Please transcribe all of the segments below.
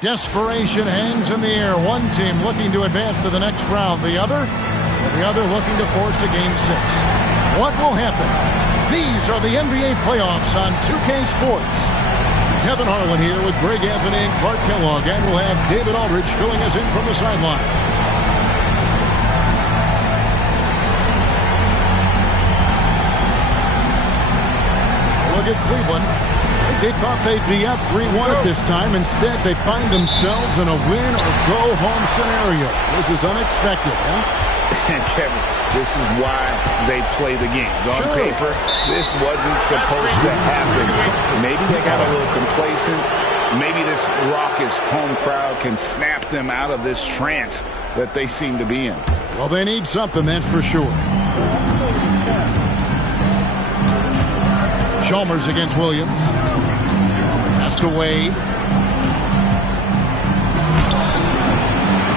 Desperation hangs in the air. One team looking to advance to the next round. The other looking to force a game 6. What will happen? These are the NBA playoffs on 2K Sports. Kevin Harlan here with Greg Anthony and Clark Kellogg, and we'll have David Aldridge filling us in from the sideline. Look at Cleveland. They thought they'd be up 3-1 at this time. Instead, they find themselves in a win-or-go-home scenario. This is unexpected, huh? And Kevin, this is why they play the games. On paper, this wasn't supposed to happen. Maybe they got a little complacent. Maybe this raucous home crowd can snap them out of this trance that they seem to be in. Well, they need something, that's for sure. Chalmers against Williams. Pass to Wade.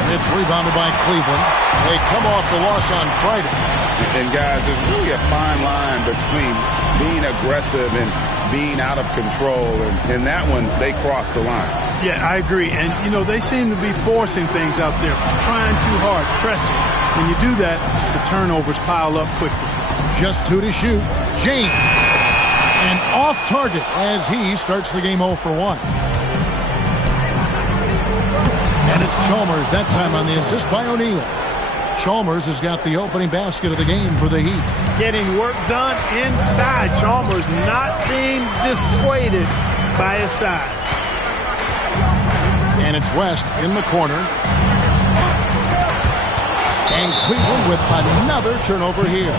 It's rebounded by Cleveland. They come off the loss on Friday. And guys, there's really a fine line between being aggressive and being out of control. And that one, they crossed the line. Yeah, I agree. And, you know, they seem to be forcing things out there, trying too hard, pressing. When you do that, the turnovers pile up quickly. Just 2 to shoot. James. And off target as he starts the game 0 for 1. And it's Chalmers, that time on the assist by O'Neal. Chalmers has got the opening basket of the game for the Heat. Getting work done inside. Chalmers not being dissuaded by his size. And it's West in the corner. And Cleveland with another turnover here.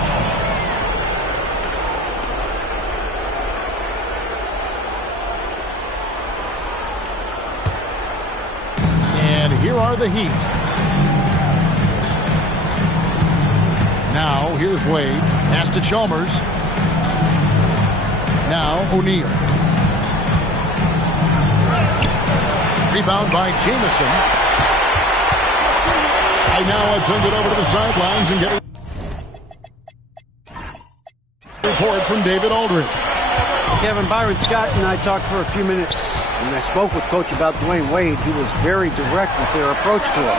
And here are the Heat. Now, here's Wade. Pass to Chalmers. Now, O'Neal. Rebound by Jamison. Right now, it's send it over to the sidelines and get a report from David Aldridge. Kevin, Byron Scott and I talked for a few minutes. When I spoke with Coach about Dwayne Wade, he was very direct with their approach to him.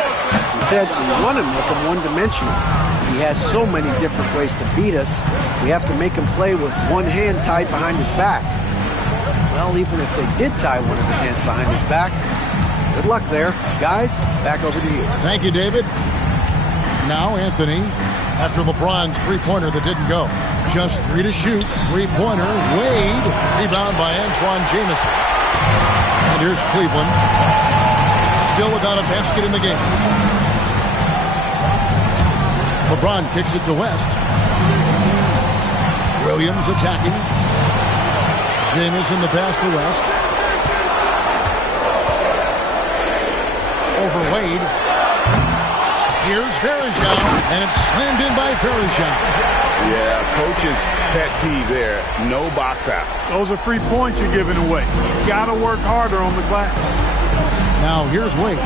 He said, we want to make him one-dimensional. He has so many different ways to beat us. We have to make him play with one hand tied behind his back. Well, even if they did tie one of his hands behind his back, good luck there. Guys, back over to you. Thank you, David. Now, Anthony, after LeBron's three-pointer that didn't go. Just 3 to shoot. Three-pointer. Wade. Rebound by Antoine Jamison. And here's Cleveland. Still without a basket in the game. LeBron kicks it to West. Williams attacking. Jamison the pass to West. Over Wade. Here's Verjao, and it's slammed in by Verjao. Yeah, coach's pet peeve there. No box out. Those are free points you're giving away. You got to work harder on the glass. Now here's Wade.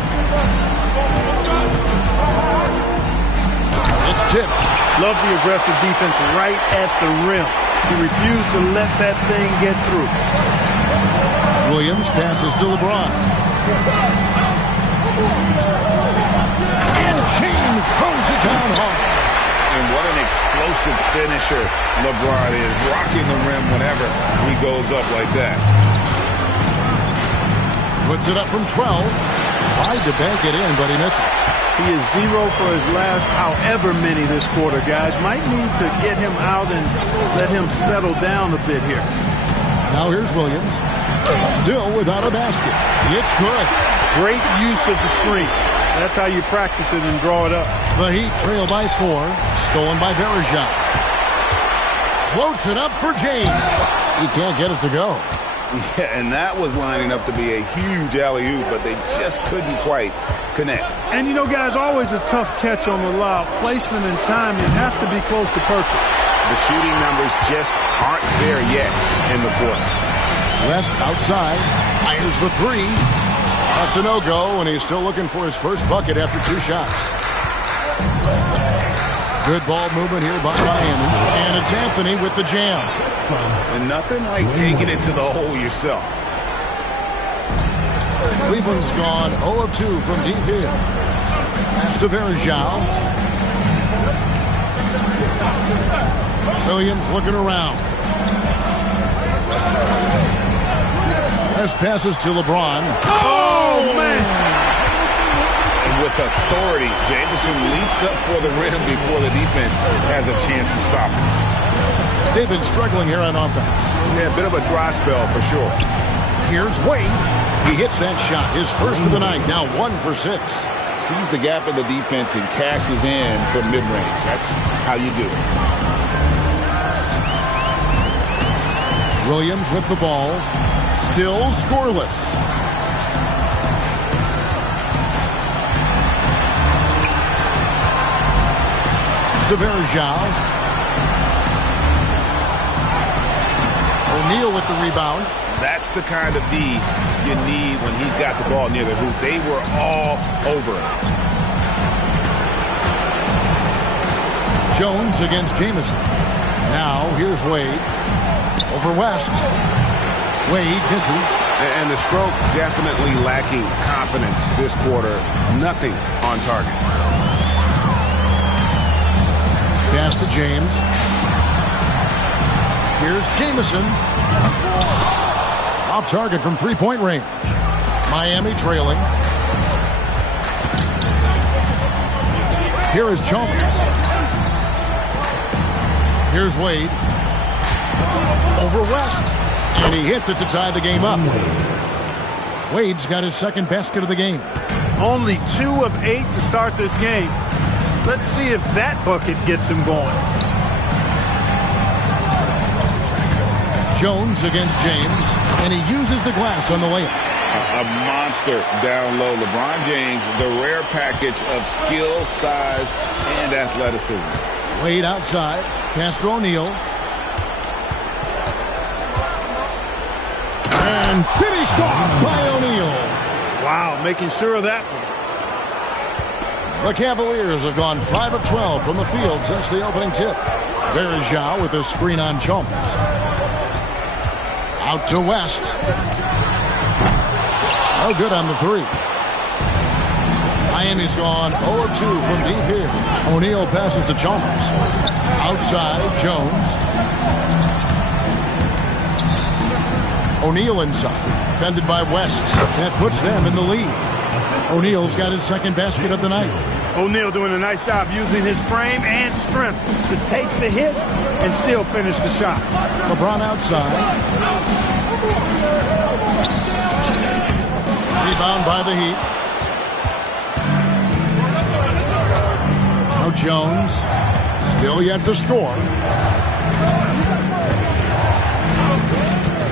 It's tipped. Love the aggressive defense right at the rim. He refused to let that thing get through. Williams passes to LeBron. And James throws it down hard. And what an explosive finisher LeBron is, rocking the rim whenever he goes up like that. Puts it up from 12. Tried to bank it in, but he misses. He is 0 for his last however many this quarter, guys. Might need to get him out and let him settle down a bit here. Now here's Williams. Still without a basket. It's good. Great use of the screen. That's how you practice it and draw it up. The Heat trail by 4. Stolen by Verjao. Floats it up for James. He can't get it to go. Yeah, and that was lining up to be a huge alley-oop, but they just couldn't quite connect. And, you know, guys, always a tough catch on the lob. Placement and timing have to be close to perfect. The shooting numbers just aren't there yet in the quarter. West outside. Fires the 3. That's a no-go, and he's still looking for his first bucket after 2 shots. Good ball movement here by Miami. And it's Anthony with the jam. And nothing like taking it to the hole yourself. Cleveland's gone 0 of 2 from deep here. Pass to Verjao. Williams looking around. This passes to LeBron. Oh, man! With authority, Jameson leaps up for the rim before the defense has a chance to stop him. They've been struggling here on offense. Yeah, a bit of a dry spell for sure. Here's Wade. He hits that shot, his first of the night, now 1 for 6. Sees the gap in the defense and cashes in from mid-range. That's how you do it. Williams with the ball. Still scoreless. To Verjao. O'Neal with the rebound. That's the kind of D you need when he's got the ball near the hoop. They were all over it. Jones against Jamison. Now here's Wade. Over West. Wade misses. And the stroke definitely lacking confidence this quarter. Nothing on target. Pass to James. Here's Jamison. Off target from three-point range. Miami trailing. Here is Chalmers. Here's Wade. Over West. And he hits it to tie the game up. Wade's got his second basket of the game. Only 2 of 8 to start this game. Let's see if that bucket gets him going. Jones against James, and he uses the glass on the layup. A monster down low. LeBron James, the rare package of skill, size, and athleticism. Wade outside. Pass to O'Neal. And finished off by O'Neal. Wow, making sure of that one. The Cavaliers have gone 5 of 12 from the field since the opening tip. Verjao with a screen on Chalmers. Out to West. No good on the 3. Miami's gone 0 of 2 from deep here. O'Neal passes to Chalmers. Outside, Jones. O'Neal inside. Defended by West. That puts them in the lead. O'Neal's got his second basket of the night. O'Neal doing a nice job using his frame and strength to take the hit and still finish the shot. LeBron outside. Rebound by the Heat. Now Jones. Still yet to score.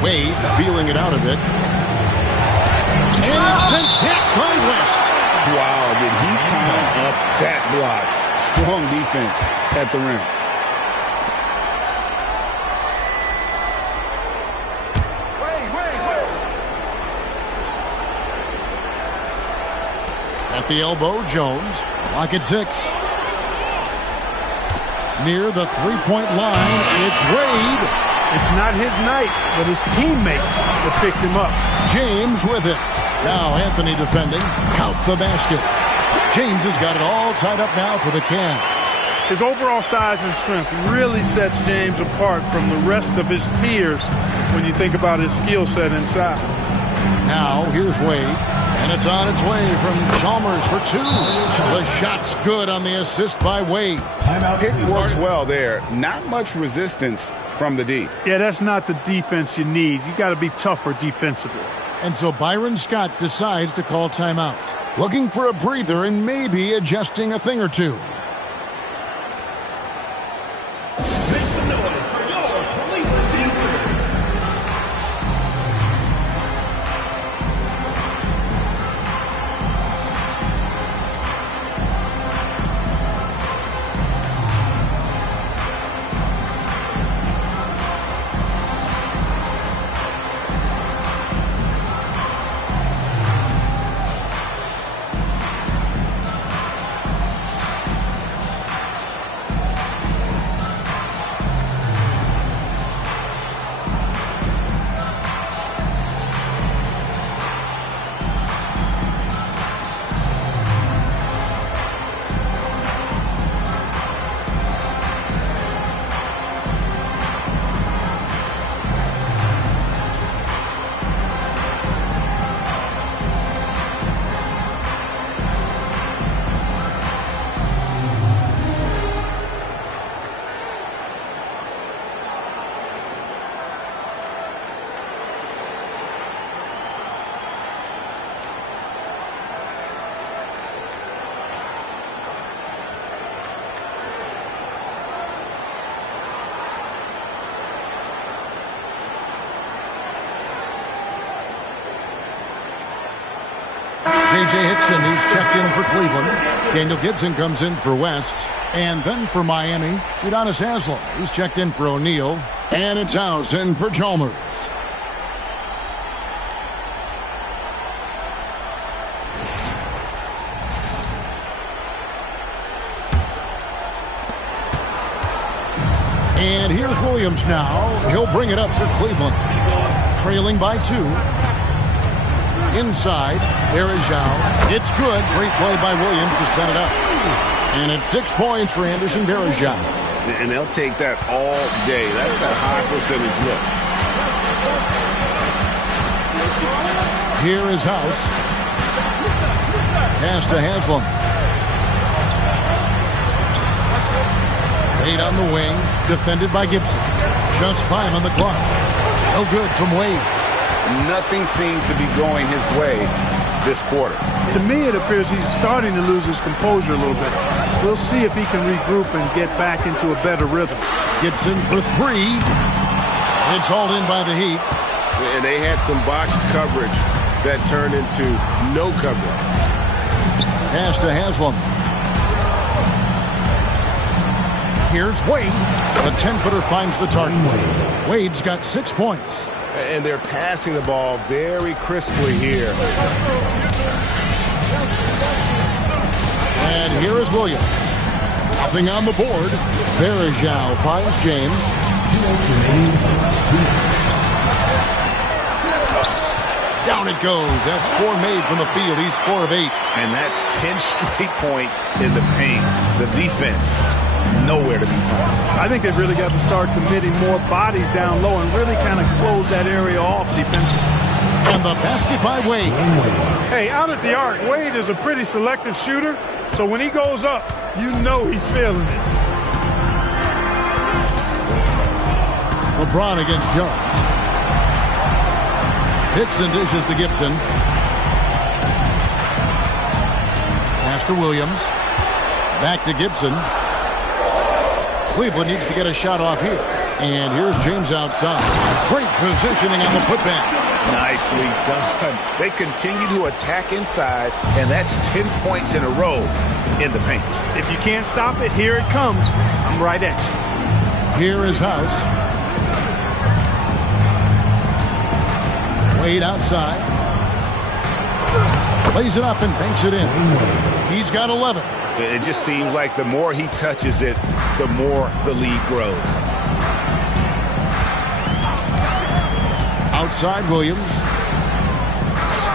Wade feeling it out a bit. And it's sent back by West. Wow, did he time up that block? Strong defense at the rim. At the elbow, Jones. Clock at 6. Near the three-point line, it's Wade. It's not his night, but his teammates that picked him up. James with it. Now Anthony defending. Count the basket. James has got it all tied up now for the Cavs. His overall size and strength really sets James apart from the rest of his peers when you think about his skill set inside. Now here's Wade. And it's on its way from Chalmers for 2. The shot's good on the assist by Wade. Pick works well there. Not much resistance from the D. Yeah, that's not the defense you need. You got to be tougher defensively. And so Byron Scott decides to call timeout. Looking for a breather and maybe adjusting a thing or two. A.J. Hickson, he's checked in for Cleveland. Daniel Gibson comes in for West. And then for Miami, Udonis Haslem, he's checked in for O'Neal. And it's House in for Chalmers. And here's Williams now. He'll bring it up for Cleveland. Trailing by 2. Inside, there is Zhao. It's good. Great play by Williams to set it up. And it's 6 points for Anderson Varejao. And they'll take that all day. That's a high percentage look. Here is House. Pass to Haslem. Wade on the wing. Defended by Gibson. Just 5 on the clock. No good from Wade. Nothing seems to be going his way this quarter. To me, it appears he's starting to lose his composure a little bit. We'll see if he can regroup and get back into a better rhythm. Gibson for 3. It's hauled in by the Heat. And they had some botched coverage that turned into no coverage. Pass to Haslem. Here's Wade. The 10-footer finds the target. Wade's got 6 points. And they're passing the ball very crisply here. And here is Williams. Nothing on the board. Varejao finds James. Down it goes. That's 4 made from the field. He's 4 of 8. And that's 10 straight points in the paint. The defense, nowhere to be found. I think they've really got to start committing more bodies down low and really kind of close that area off defensively. And the basket by Wade. Hey, out at the arc, Wade is a pretty selective shooter, so when he goes up, you know he's feeling it. LeBron against Jones. Hickson dishes to Gibson. Pass to Williams. Back to Gibson. Cleveland needs to get a shot off here. And here's James outside. Great positioning on the putback. Nicely done. They continue to attack inside, and that's 10 points in a row in the paint. If you can't stop it, here it comes. I'm right at you. Here is House. Wade outside. Plays it up and banks it in. He's got 11. It just seems like the more he touches it, the more the lead grows. Outside Williams.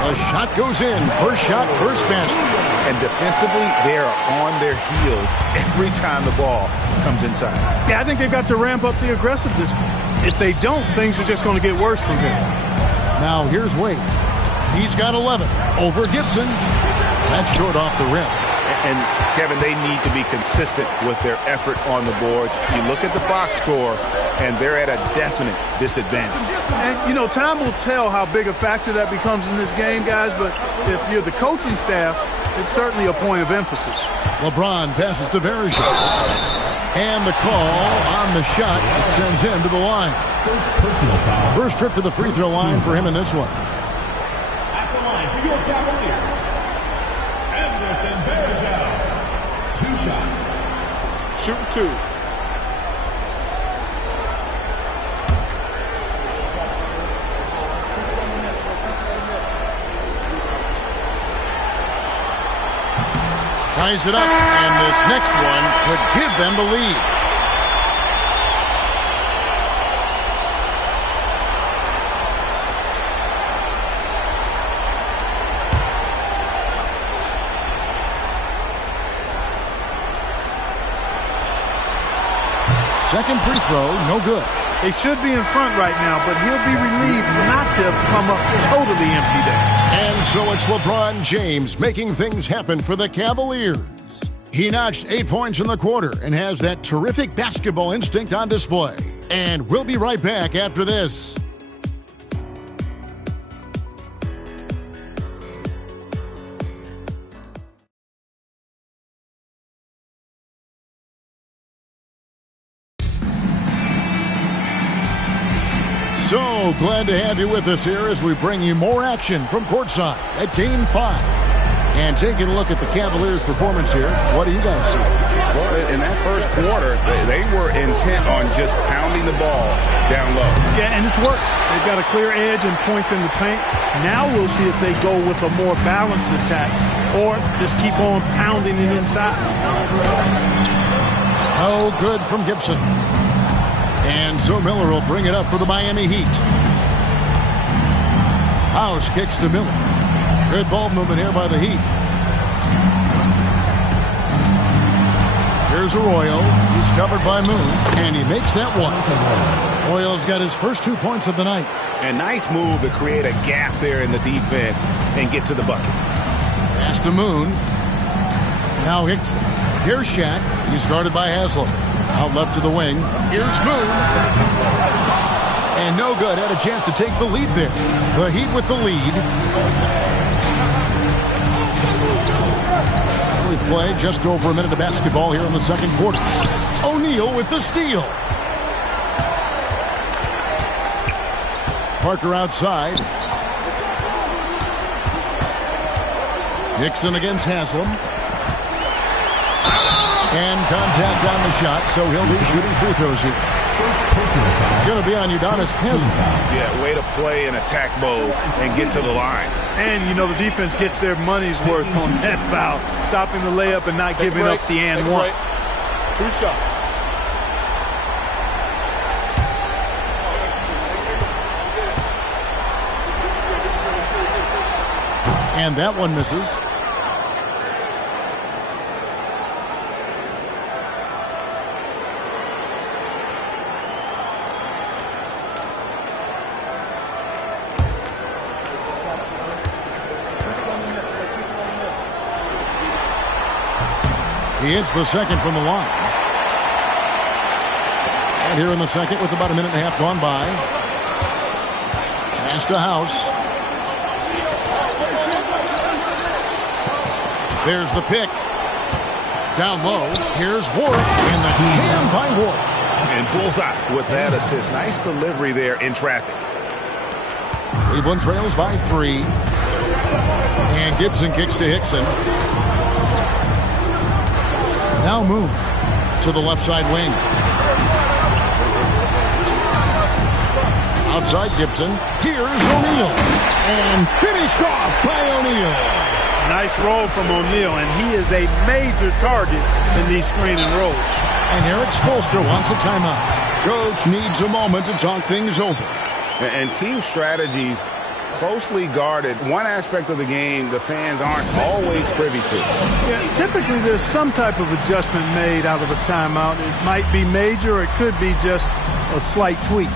A shot goes in. First shot, first basket. And defensively, they are on their heels every time the ball comes inside. Yeah, I think they've got to ramp up the aggressiveness. If they don't, things are just going to get worse from here. Now here's Wade. He's got 11. Over Gibson. That's short off the rim. And, Kevin, they need to be consistent with their effort on the boards. You look at the box score, and they're at a definite disadvantage. And, you know, time will tell how big a factor that becomes in this game, guys, but if you're the coaching staff, it's certainly a point of emphasis. LeBron passes to Varejao. And the call on the shot, it sends him to the line. First trip to the free throw line for him in this one. At the line for your Cavaliers, Anderson Varejao. 2 shots. Shoot 2. Ties it up, and this next one could give them the lead. Second free throw, no good. They should be in front right now, but he'll be relieved not to have come up totally empty there. And so it's LeBron James making things happen for the Cavaliers. He notched 8 points in the quarter and has that terrific basketball instinct on display. And we'll be right back after this. So glad to have you with us here as we bring you more action from courtside at Game 5. And taking a look at the Cavaliers' performance here, what do you guys see? Well, in that first quarter, they were intent on just pounding the ball down low. Yeah, and it's worked. They've got a clear edge and points in the paint. Now we'll see if they go with a more balanced attack or just keep on pounding it inside. No good from Gibson. And so Miller will bring it up for the Miami Heat. House kicks to Miller. Good ball movement here by the Heat. Here's Arroyo. He's covered by Moon, and he makes that one. Arroyo's got his first 2 points of the night. A nice move to create a gap there in the defense and get to the bucket. Pass to Moon. Now Hickson. Here's Shaq. He's guarded by Haslam. Out left to the wing. Here's Moon. And no good. Had a chance to take the lead there. The Heat with the lead. We play just over a minute of basketball here in the second quarter. O'Neal with the steal. Parker outside. Hickson against Haslam. And contact on the shot, so he'll be shooting free throws here. It's going to be on Udonis Haslam. Yeah, way to play in attack mode and get to the line. And, you know, the defense gets their money's worth on that foul. Stopping the layup and not giving up the and one. 2 shots. And that one misses. He hits the second from the line. And here in the second with about a minute and a half gone by. Pass to House. There's the pick. Down low. Here's Warwick. And the jam by Warwick. And bullseye with that assist. Nice delivery there in traffic. Cleveland trails by 3. And Gibson kicks to Hickson. Now Moon to the left side wing. Outside Gibson. Here's O'Neal. And finished off by O'Neal. Nice roll from O'Neal, and he is a major target in these screen and rolls. And Eric Spoelstra wants a timeout. Coach needs a moment to talk things over. And team strategies closely guarded. One aspect of the game the fans aren't always privy to. Yeah, typically there's some type of adjustment made out of a timeout. It might be major, or it could be just a slight tweak.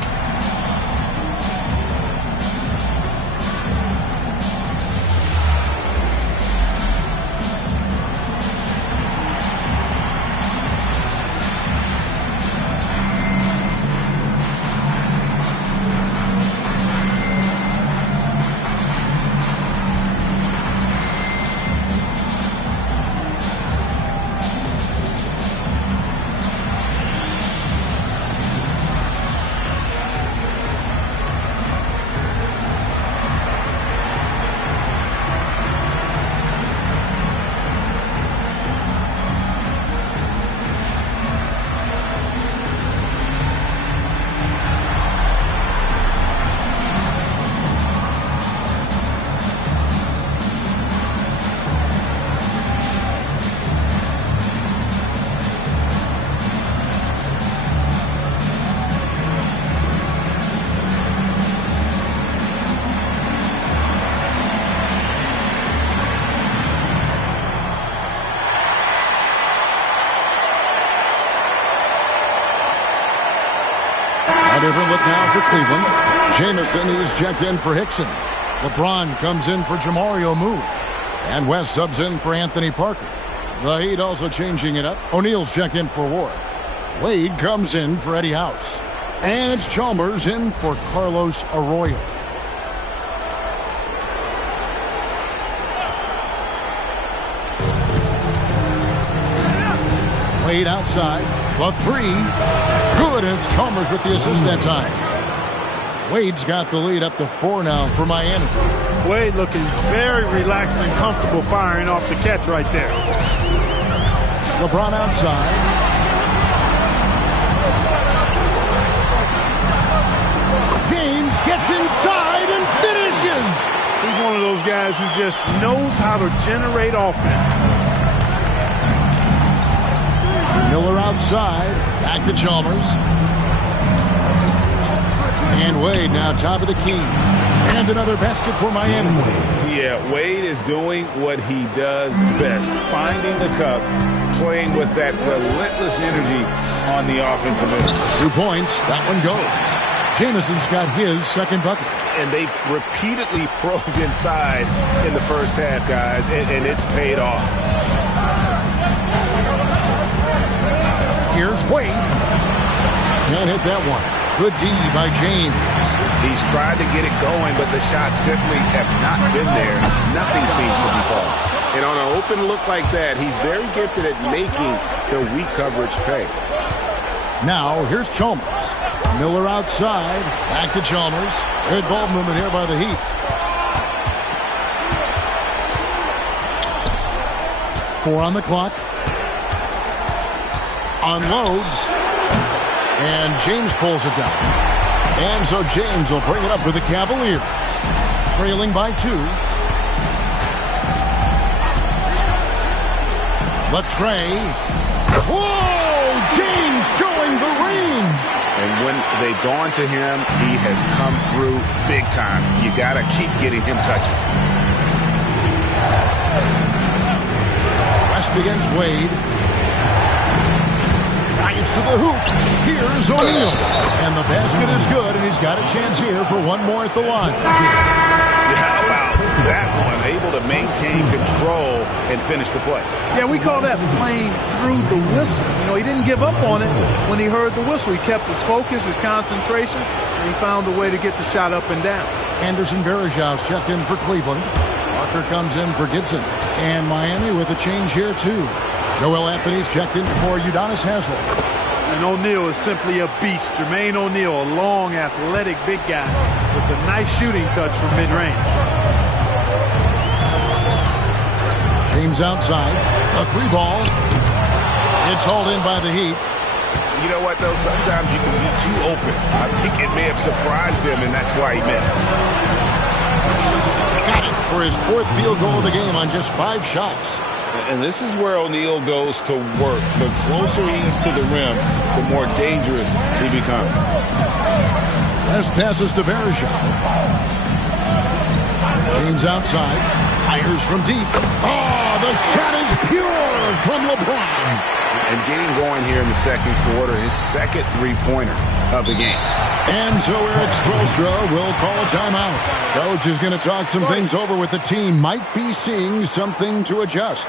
Different look now for Cleveland. Jamison is checked in for Hickson. LeBron comes in for Jamario Moon. And West subs in for Anthony Parker. The Heat also changing it up. O'Neal's checked in for Warwick. Wade comes in for Eddie House. And it's Chalmers in for Carlos Arroyo. Wade outside. The 3. Good. And it's Chalmers with the assist that time. Wade's got the lead up to 4 now for Miami. Wade looking very relaxed and comfortable firing off the catch right there. LeBron outside. James gets inside and finishes. He's one of those guys who just knows how to generate offense. Miller outside. Back to Chalmers. And Wade now top of the key. And another basket for Miami. Yeah, Wade is doing what he does best. Finding the cup, playing with that relentless energy on the offensive end. 2 points. That one goes. Jameson's got his second bucket. And they've repeatedly probed inside in the first half, guys, and it's paid off. Here's Wade. Can't hit that one. Good D by James. He's tried to get it going, but the shots simply have not been there. Nothing seems to be falling. And on an open look like that, he's very gifted at making the weak coverage pay. Now, here's Chalmers. Miller outside. Back to Chalmers. Good ball movement here by the Heat. 4 on the clock. Unloads. And James pulls it down. And so James will bring it up for the Cavaliers. Trailing by 2. Latrey. Whoa! James showing the range. And when they've gone to him, he has come through big time. You got to keep getting him touches. West against Wade. Drives to the hoop. Here's O'Neal. And the basket is good, and he's got a chance here for one more at the line. How about that one? Able to maintain control and finish the play. Yeah, we call that playing through the whistle. You know, he didn't give up on it when he heard the whistle. He kept his focus, his concentration, and he found a way to get the shot up and down. Anderson Varejão's checked in for Cleveland. Parker comes in for Gibson. And Miami with a change here, too. Joel Anthony's checked in for Udonis Haslem. And O'Neal is simply a beast. Jermaine O'Neal, a long, athletic, big guy with a nice shooting touch from mid-range. James outside. A 3 ball. It's hauled in by the Heat. You know what, though? Sometimes you can be too open. I think it may have surprised him, and that's why he missed. Got it for his 4th field goal of the game on just 5 shots. And this is where O'Neal goes to work. The closer he is to the rim, the more dangerous he becomes. Last passes to Varejão. James outside. Fires from deep. Oh, the shot is pure from LeBron. And getting going here in the second quarter, his second three-pointer of the game. And so Eric Spoelstra will call a timeout. Coach is going to talk some things over with the team. Might be seeing something to adjust.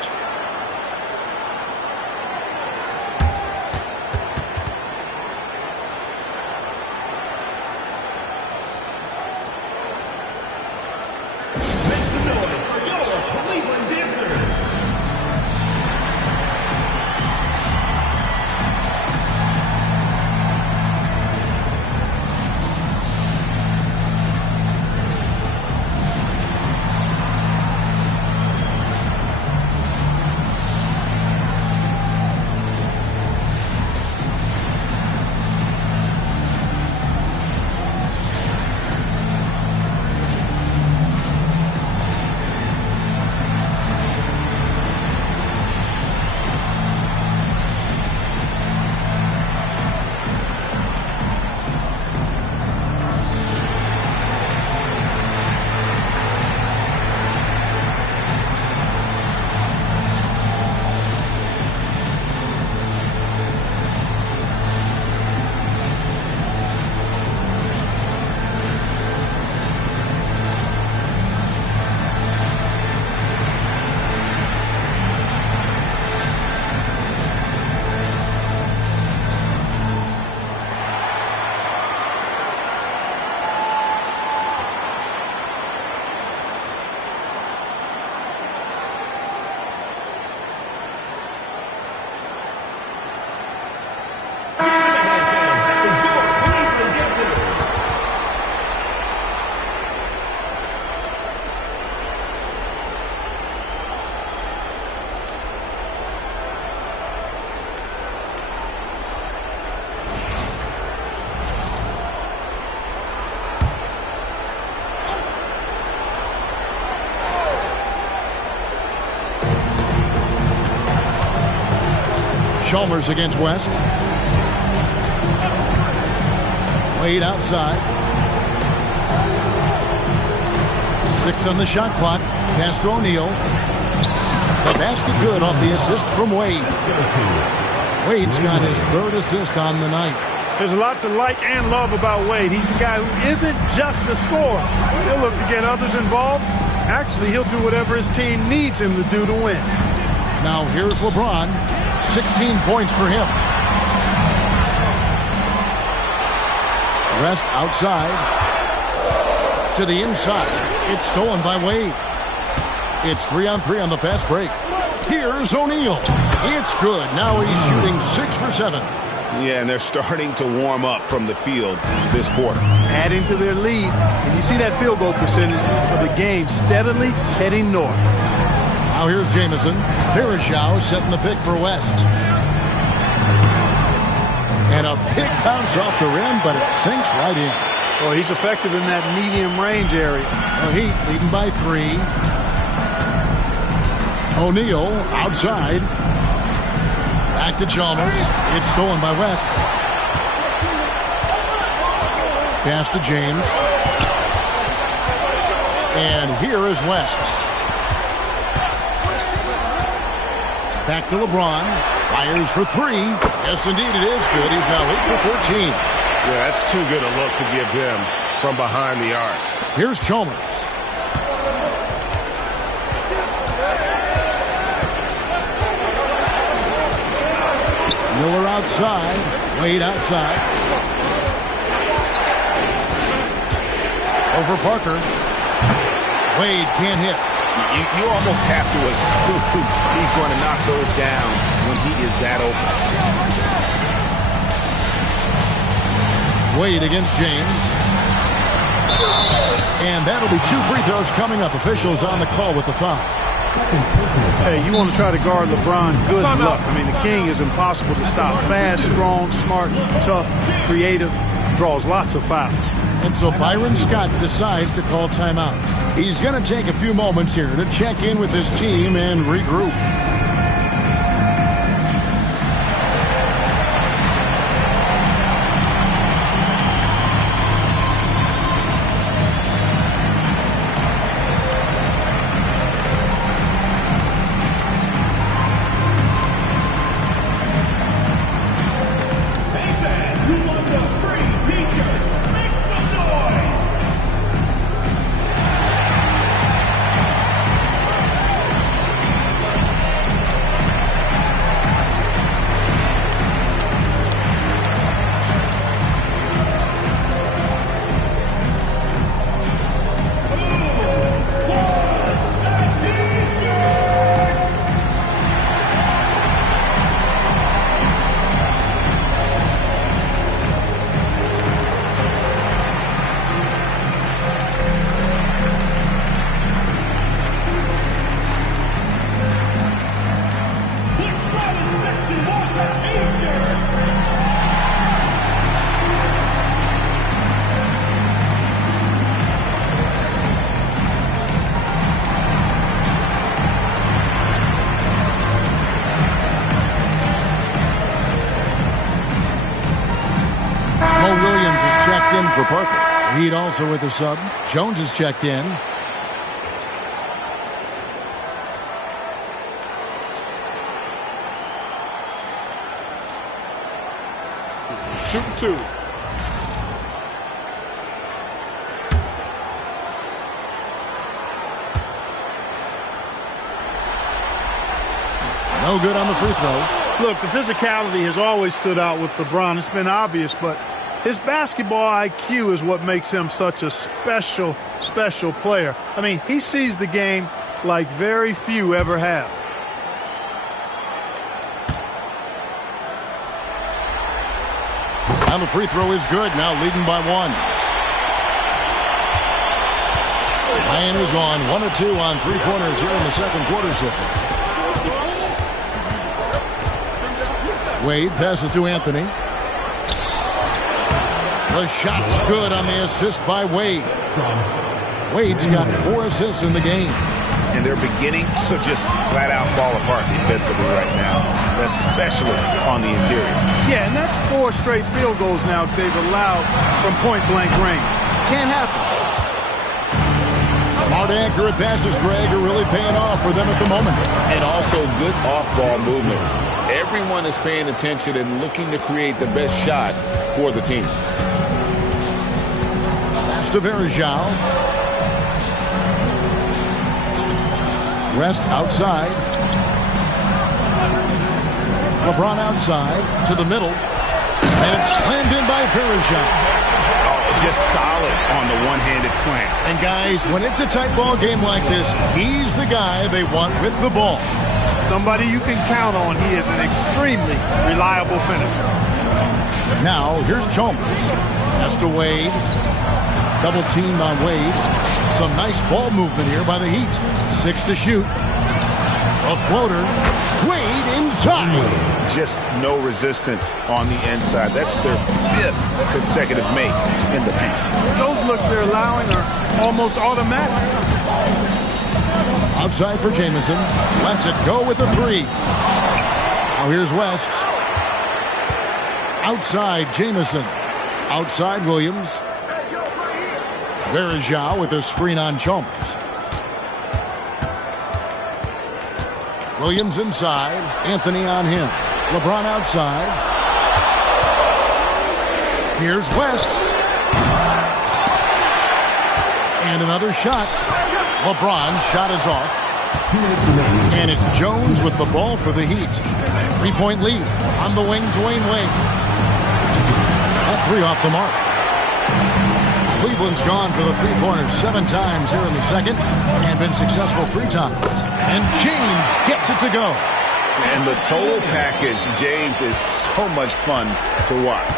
Chalmers against West. Wade outside. 6 on the shot clock. Pass to O'Neal. The basket good off the assist from Wade. Wade's got his 3rd assist on the night. There's a lot to like and love about Wade. He's a guy who isn't just a scorer. He'll look to get others involved. Actually, he'll do whatever his team needs him to do to win. Now here's LeBron. 16 points for him. West outside. To the inside. It's stolen by Wade. It's 3-on-3 on the fast break. Here's O'Neal. It's good. Now he's shooting 6 for 7. Yeah, and they're starting to warm up from the field this quarter. Adding to their lead. And you see that field goal percentage of the game steadily heading north. Now here's Jamison. Farashau setting the pick for West. And a pick bounce off the rim, but it sinks right in. Well, he's effective in that medium range area. The Heat leading by 3. O'Neal outside. Back to Chalmers. It's stolen by West. Pass to James. And here is West. Back to LeBron. Fires for 3. Yes, indeed it is good. He's now 8 for 14. Yeah, that's too good a look to give him from behind the arc. Here's Chalmers. Miller outside. Wade outside. Over Parker. Wade can't hit. You almost have to assume he's going to knock those down when he is that open. Wade against James. And that'll be 2 free throws coming up. Officials on the call with the foul. Hey, you want to try to guard LeBron, good luck. I mean, the king is impossible to stop. Fast, strong, smart, tough, creative, draws lots of fouls. And so Byron Scott decides to call timeout. He's going to take a few moments here to check in with his team and regroup. For Parker. Heat also with a sub. Jones is checked in. Shooting 2. No good on the free throw. Look, the physicality has always stood out with LeBron. It's been obvious, but his basketball IQ is what makes him such a special, special player. I mean, he sees the game like very few ever have. And the free throw is good. Now leading by 1. Miami's on 1 or 2 on 3-pointers here in the second quarter so far. Wade passes to Anthony. The shot's good on the assist by Wade. Wade's got 4 assists in the game. and they're beginning to just flat out fall apart defensively right now, especially on the interior. Yeah, and that's 4 straight field goals now they've allowed from point-blank range. Can't happen. Smart, accurate passes, Greg, are really paying off for them at the moment. And also good off-ball movement. Everyone is paying attention and looking to create the best shot for the team. Pass to Verjao. Rest outside. LeBron outside to the middle. And it's slammed in by Verjao. Just solid on the one-handed slam. And guys, when it's a tight ball game like this, he's the guy they want with the ball. Somebody you can count on. He is an extremely reliable finisher. Now, here's Chalmers. That's to Wade. Double teamed on Wade. Some nice ball movement here by the Heat. 6 to shoot. A floater. Wade inside. Just no resistance on the inside. That's their 5th consecutive make in the paint. Those looks they're allowing are almost automatic. Outside for Jamison. Lets it go with a 3. Now here's West. Outside Jamison. Outside Williams. Verjao with a screen on Chalmers. Williams inside. Anthony on him. LeBron outside. Here's West. And another shot. LeBron's shot is off. And it's Jones with the ball for the Heat. 3-point lead. On the wing, Dwayne Wade. That 3 off the mark. Cleveland's gone for the 3-pointers 7 times here in the second and been successful 3 times. And James gets it to go. And the total package, James, is so much fun to watch.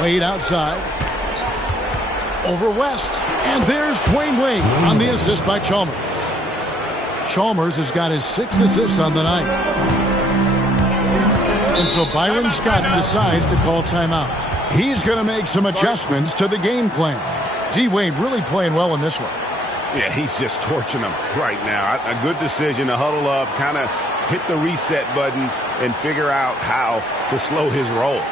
Wade outside. Over West. And there's Dwayne Wade on the assist by Chalmers. Chalmers has got his 6th assist on the night. And so Byron Scott decides to call timeout. He's going to make some adjustments to the game plan. D-Wade really playing well in this one. Yeah, he's just torching them right now. A good decision to huddle up, kind of hit the reset button, and figure out how to slow his roll.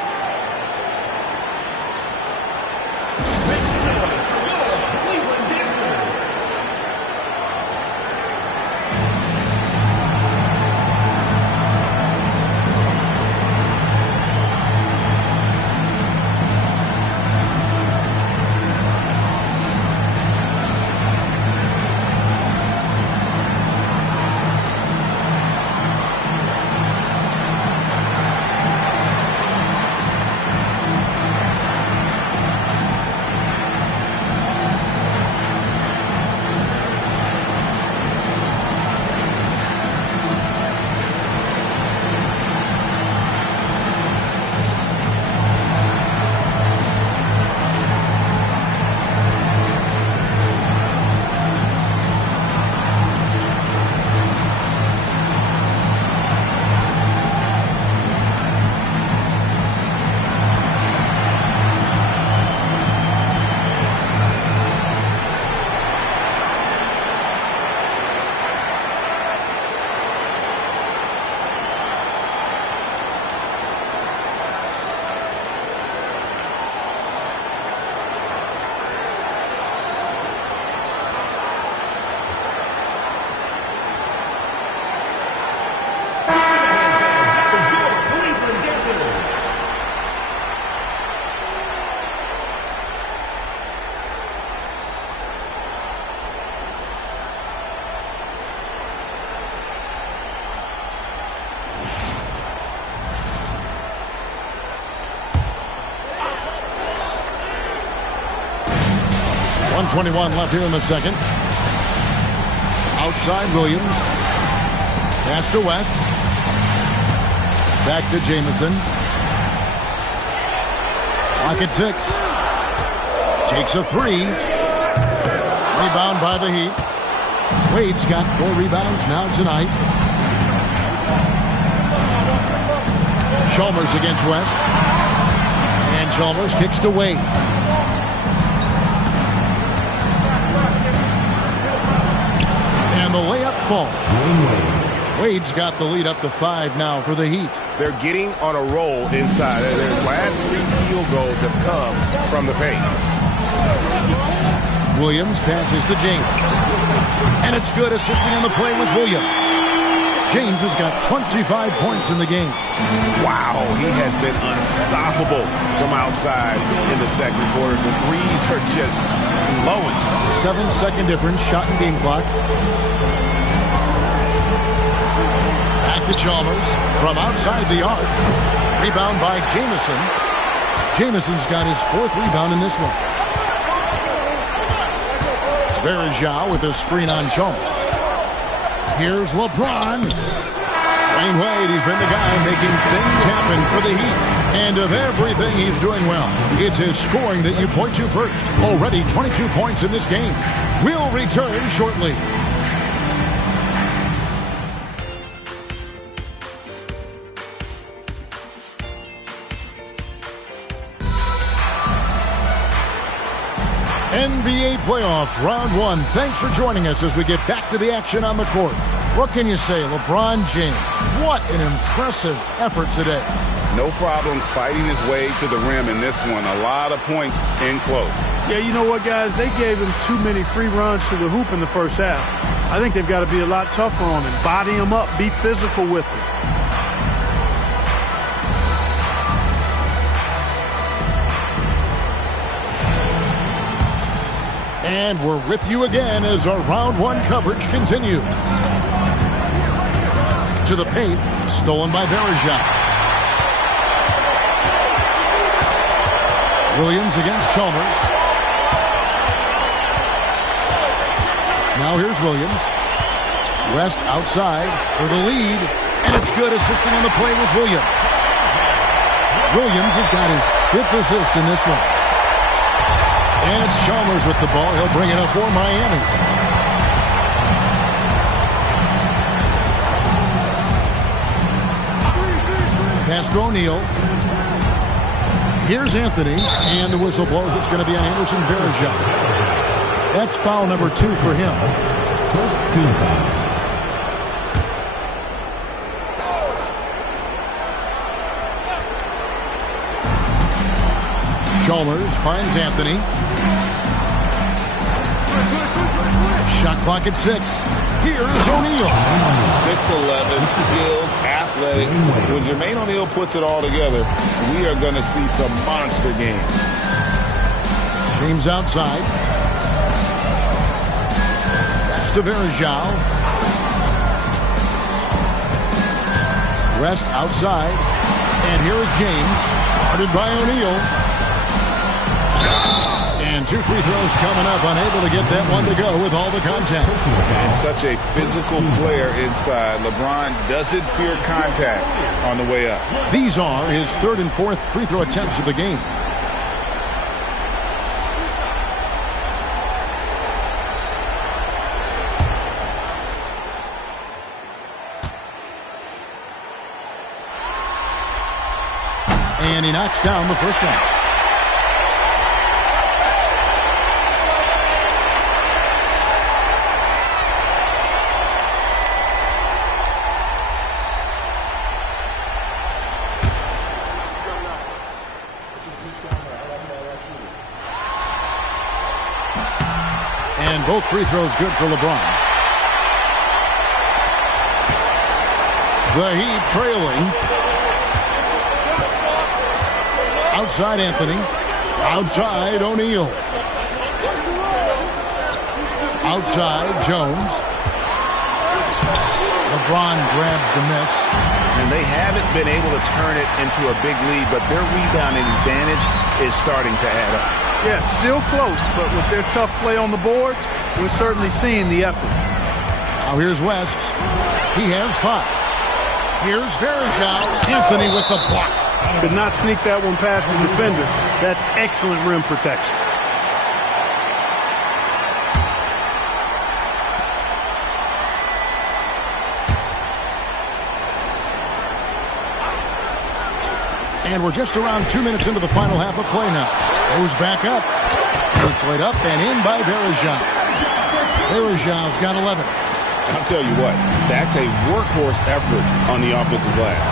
.21 left here in the second. Outside Williams. Pass to West. Back to Jamison. Clock at 6. Takes a 3. Rebound by the Heat. Wade's got 4 rebounds now tonight. Chalmers against West. And Chalmers kicks to Wade. falls. Wade's got the lead up to 5 now for the Heat. They're getting on a roll inside. Their last 3 field goals have come from the paint. Williams passes to James. And it's good. Assisting on the play was Williams. James has got 25 points in the game. Wow, he has been unstoppable from outside in the second quarter. The threes are just flowing. 7-second difference, shot and game clock. Back to Chalmers from outside the arc. Rebound by Jamison. Jamison's got his 4th rebound in this one. Verjao with a screen on Chalmers. Here's LeBron. Dwayne Wade, he's been the guy making things happen for the Heat. And of everything he's doing well, it's his scoring that you point to first. Already 22 points in this game. We'll return shortly. NBA playoffs, round 1. Thanks for joining us as we get back to the action on the court. What can you say, LeBron James? What an impressive effort today. No problems fighting his way to the rim in this one. A lot of points in close. Yeah, you know what, guys? They gave him too many free runs to the hoop in the first half. I think they've got to be a lot tougher on him. Body him up. Be physical with him. And we're with you again as our round 1 coverage continues. To the paint, stolen by Verjao. Williams against Chalmers. Now here's Williams. West outside for the lead. And it's good. Assisting on the play was Williams. Williams has got his 5th assist in this one. And it's Chalmers with the ball. He'll bring it up for Miami. Pass to O'Neal. Here's Anthony. And the whistle blows. It's going to be on Anderson Verjao. That's foul number 2 for him. First 2 foul. Chalmers finds Anthony. Shot clock at 6. Here's O'Neal. 6'11", skilled, athletic. When Jermaine O'Neal puts it all together, we are going to see some monster games. James outside. That's to Verjao. West outside. And here is James. Guarded by O'Neal. And 2 free throws coming up. Unable to get that one to go with all the contact. And such a physical player inside. LeBron doesn't fear contact on the way up. These are his 3rd and 4th free throw attempts of the game. And he knocks down the first one. And both free throws good for LeBron. The Heat trailing. Outside Anthony. Outside O'Neal. Outside Jones. LeBron grabs the miss. And they haven't been able to turn it into a big lead, but their rebounding advantage is starting to add up. Yeah, still close, but with their tough play on the boards, we're certainly seeing the effort. Now here's West. He has 5. Here's Verjao. Anthony with the block. Could not sneak that one past the defender. That's excellent rim protection. And we're just around 2 minutes into the final half of play now. Goes back up. It's laid up and in by Verjao. Verjao's got 11. I'll tell you what, that's a workhorse effort on the offensive glass.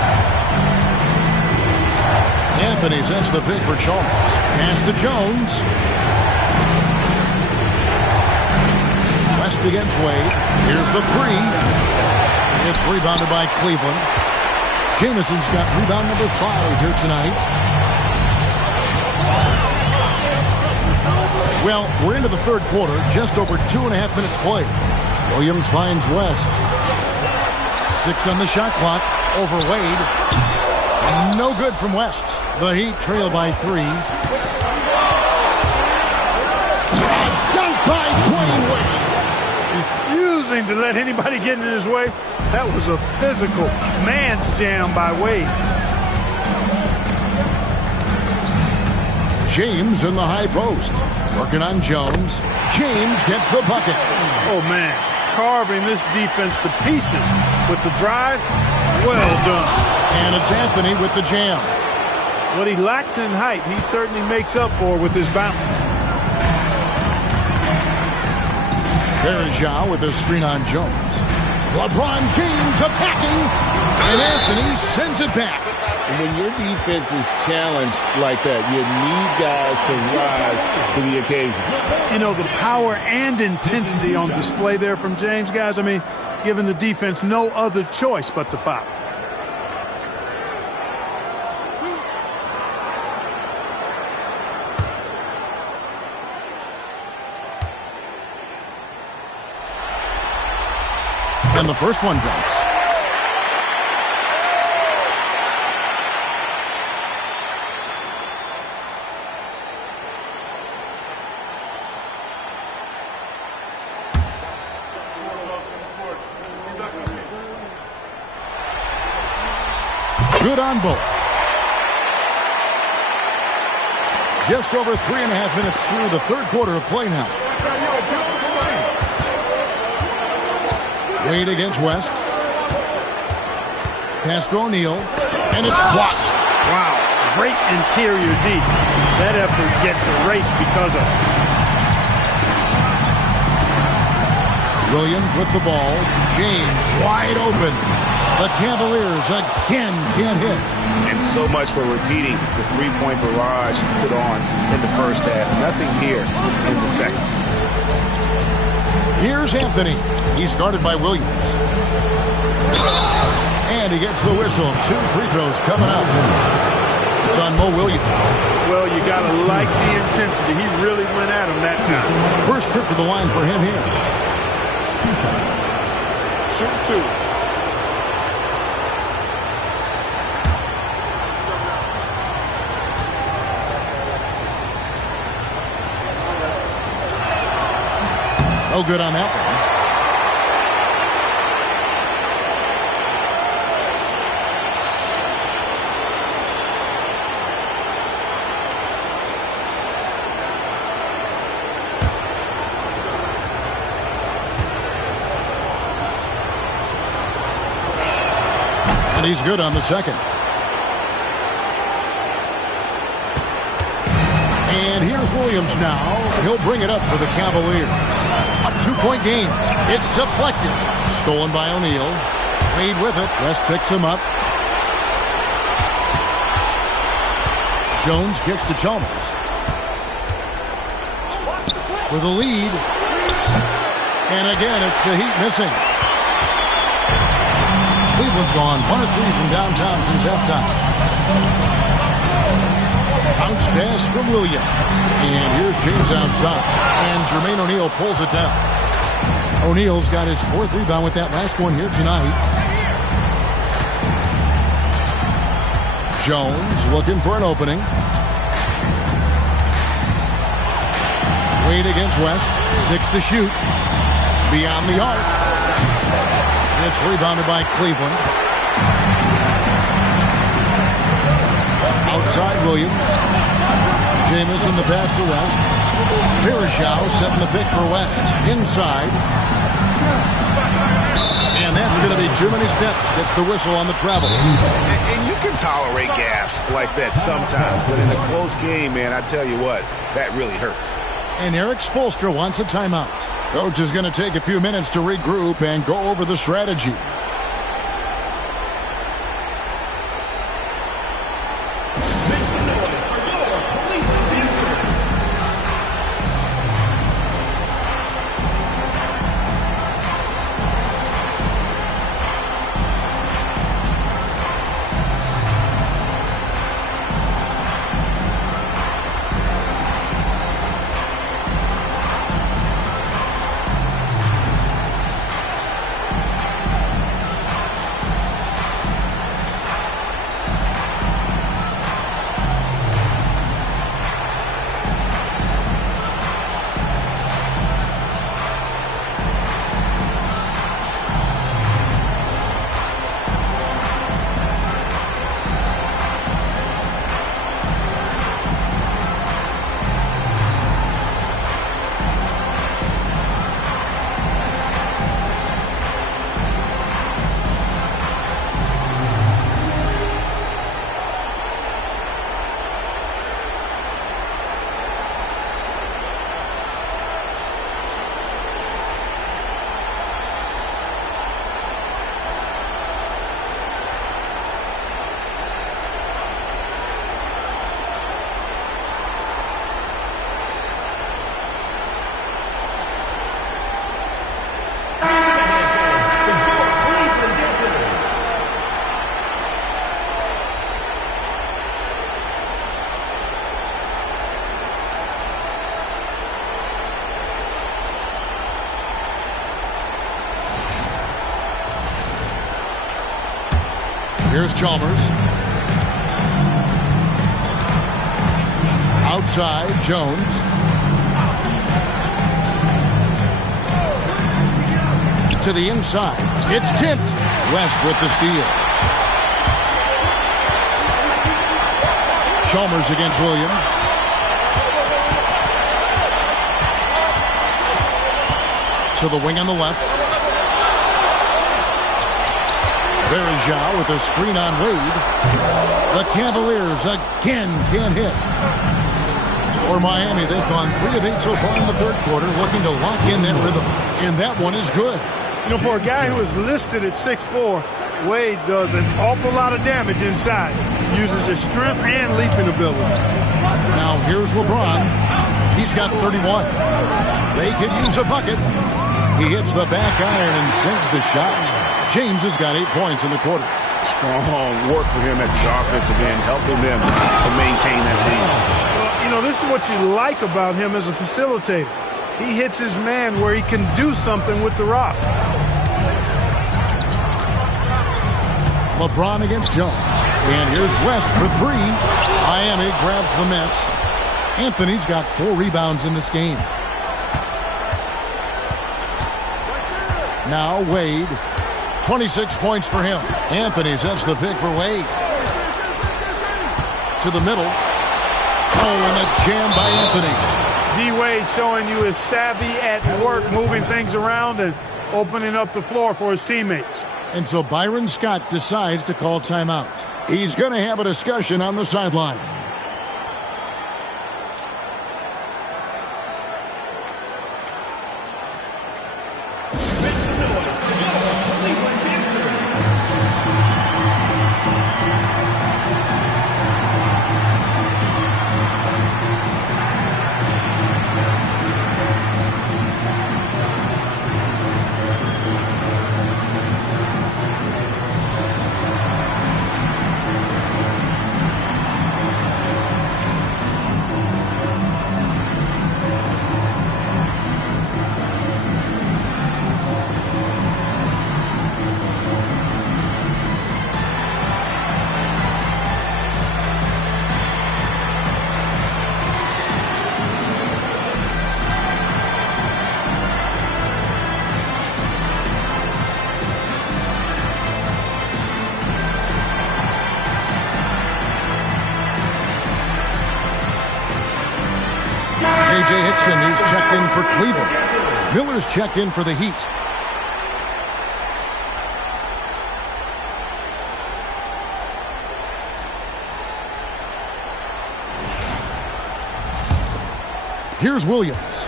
Anthony sets the pick for Chalmers. Pass to Jones. West against Wade. Here's the three. It's rebounded by Cleveland. Jameson's got rebound number 5 here tonight. Well, we're into the third quarter, just over 2.5 minutes played. Williams finds West. 6 on the shot clock. Over Wade. No good from West. The Heat trail by 3. Dunk by Dwayne Wade. Refusing to let anybody get in his way. That was a physical man's jam by Wade. James in the high post. Working on Jones. James gets the bucket. Oh, man. Carving this defense to pieces with the drive. Well done. And it's Anthony with the jam. What he lacks in height, he certainly makes up for with his bounce. There's Zhao with a screen on Jones. LeBron James attacking. And Anthony sends it back. And when your defense is challenged like that, you need guys to rise to the occasion. You know, the power and intensity on display there from James, guys. I mean, giving the defense no other choice but to foul. And the first one drops. Good on both. Just over 3.5 minutes through the third quarter of play now. Wade against West. Pass to O'Neal. And it's blocked. Wow. Great interior D. That effort gets erased because of it. Williams with the ball. James wide open. The Cavaliers again can't hit. And so much for repeating the three-point barrage put on in the first half. Nothing here in the second. Here's Anthony. He's guarded by Williams. And he gets the whistle. 2 free throws coming up. It's on Mo Williams. Well, you got to like the intensity. He really went at him that time. First trip to the line for him here. Shoot 2. No good on that one. And he's good on the second. And here's Williams now. He'll bring it up for the Cavaliers. A 2-point game. It's deflected. Stolen by O'Neal. Wade with it. West picks him up. Jones kicks to Chalmers. For the lead. And again, it's the Heat missing. Cleveland's gone 1 of 3 from downtown since halftime. Bounce pass from Williams. And here's James outside. And Jermaine O'Neal pulls it down. O'Neal's got his 4th rebound with that last one here tonight. Jones looking for an opening. Wade against West. 6 to shoot. Beyond the arc. It's rebounded by Cleveland. Outside Williams. Jamison the pass to West. Zhao setting the pick for West. Inside. And that's going to be too many steps. Gets the whistle on the travel. And you can tolerate gaffes like that sometimes, but in a close game, man, I tell you what, that really hurts. And Eric Spoelstra wants a timeout. Coach is going to take a few minutes to regroup and go over the strategy. Here's Chalmers. Outside, Jones. To the inside. It's tipped. West with the steal. Chalmers against Williams. To the wing on the left. Verjao with a screen on Wade. The Cavaliers again can't hit. For Miami, they've gone 3 of 8 so far in the third quarter, looking to lock in that rhythm. And that one is good. You know, for a guy who is listed at 6'4", Wade does an awful lot of damage inside. Uses his strength and leaping ability. Now here's LeBron. He's got 31. They could use a bucket. He hits the back iron and sinks the shot. James has got 8 points in the quarter. Strong work for him at the offensive end, helping them to maintain that lead. Well, you know, this is what you like about him as a facilitator. He hits his man where he can do something with the rock. LeBron against Jones. And here's West for 3. Miami grabs the miss. Anthony's got 4 rebounds in this game. Now Wade. 26 points for him. Anthony sets the pick for Wade. To the middle. Oh, and a jam by Anthony. D-Wade showing you his savvy at work, moving things around and opening up the floor for his teammates. And so Byron Scott decides to call timeout. He's going to have a discussion on the sideline. He's checked in for Cleveland. Miller's checked in for the Heat. Here's Williams.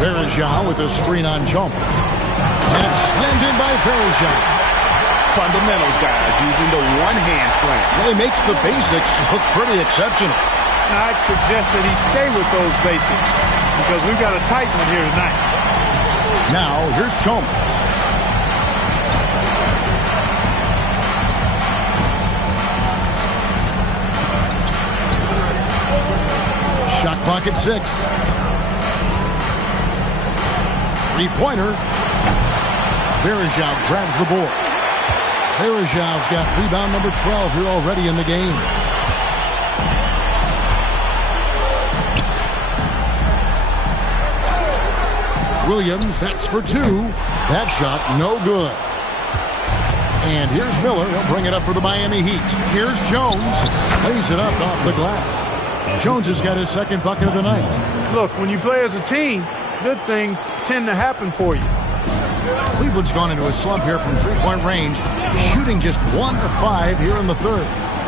Verjao with a screen on Chalmers. And slammed in by Verjao. Fundamentals, guys, using the one-hand slam. Well, he makes the basics look pretty exceptional. I'd suggest that he stay with those basics because we've got a tight one here tonight. Now, here's Chalmers. Shot clock at 6. Three-pointer. Verjao grabs the board. Verjao's got rebound number 12 here already in the game. Williams, that's for 2. That shot, no good. And here's Miller. He'll bring it up for the Miami Heat. Here's Jones. Lays it up off the glass. Jones has got his second bucket of the night. Look, when you play as a team, good things tend to happen for you. Cleveland's gone into a slump here from three-point range, shooting just 1 of 5 here in the third.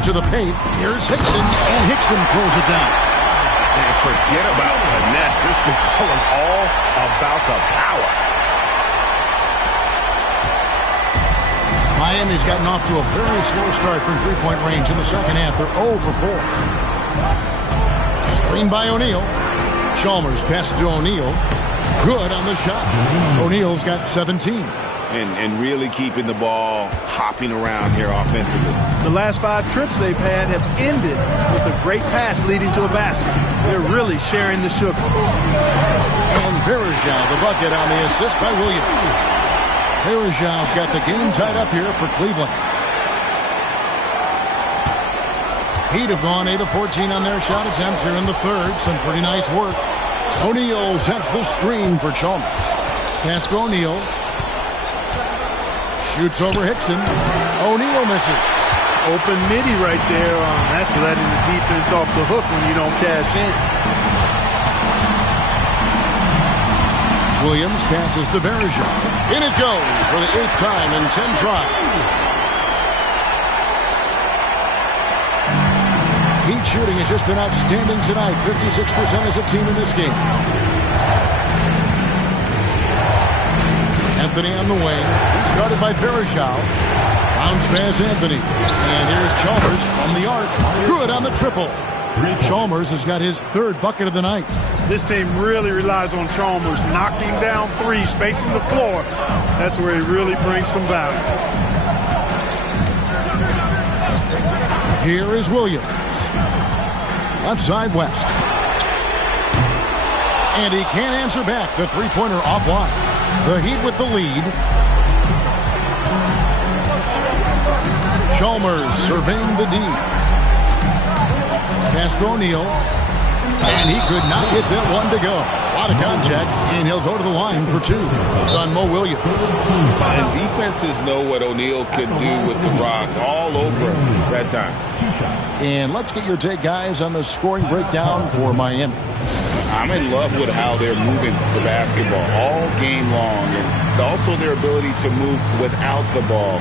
To the paint, here's Hickson, and Hickson throws it down. And forget about finesse. This big fella's all about the power. Miami's gotten off to a very slow start from three-point range in the second half. They're 0 for 4. Screen by O'Neal. Chalmers passes to O'Neal. Good on the shot. O'Neal's got 17. And really keeping the ball hopping around here offensively. The last 5 trips they've had have ended with a great pass leading to a basket. They're really sharing the sugar. And Verjao, the bucket on the assist by Williams. Verjao's got the game tied up here for Cleveland. Heat have gone 8 of 14 on their shot attempts here in the third. Some pretty nice work. O'Neal sets the screen for Chalmers. Pass to O'Neal. Shoots over Hickson. O'Neal misses. Open midi right there. That's letting the defense off the hook when you don't cash in. Williams passes to Verjao. In it goes for the 8th time in 10 tries. Heat shooting has just been outstanding tonight. 56% as a team in this game. Anthony on the wing. Started by Verjao. Bounce pass Anthony. And here's Chalmers from the arc. Good on the triple. Chalmers has got his 3rd bucket of the night. This team really relies on Chalmers knocking down 3, spacing the floor. That's where he really brings some value. Here is Williams. Left side West. And he can't answer back. The three-pointer offline. The Heat with the lead. Chalmers surveying the D. Pass to O'Neal. And he could not hit that one to go. A lot of contact, and he'll go to the line for 2. It's on Mo Williams. And defenses know what O'Neal can do with the rock all over that time. And let's get your take, guys, on the scoring breakdown for Miami. I'm in love with how they're moving the basketball all game long, and also their ability to move without the ball.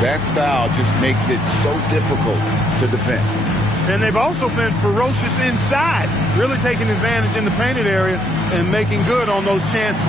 That style just makes it so difficult to defend. And they've also been ferocious inside, really taking advantage in the painted area and making good on those chances.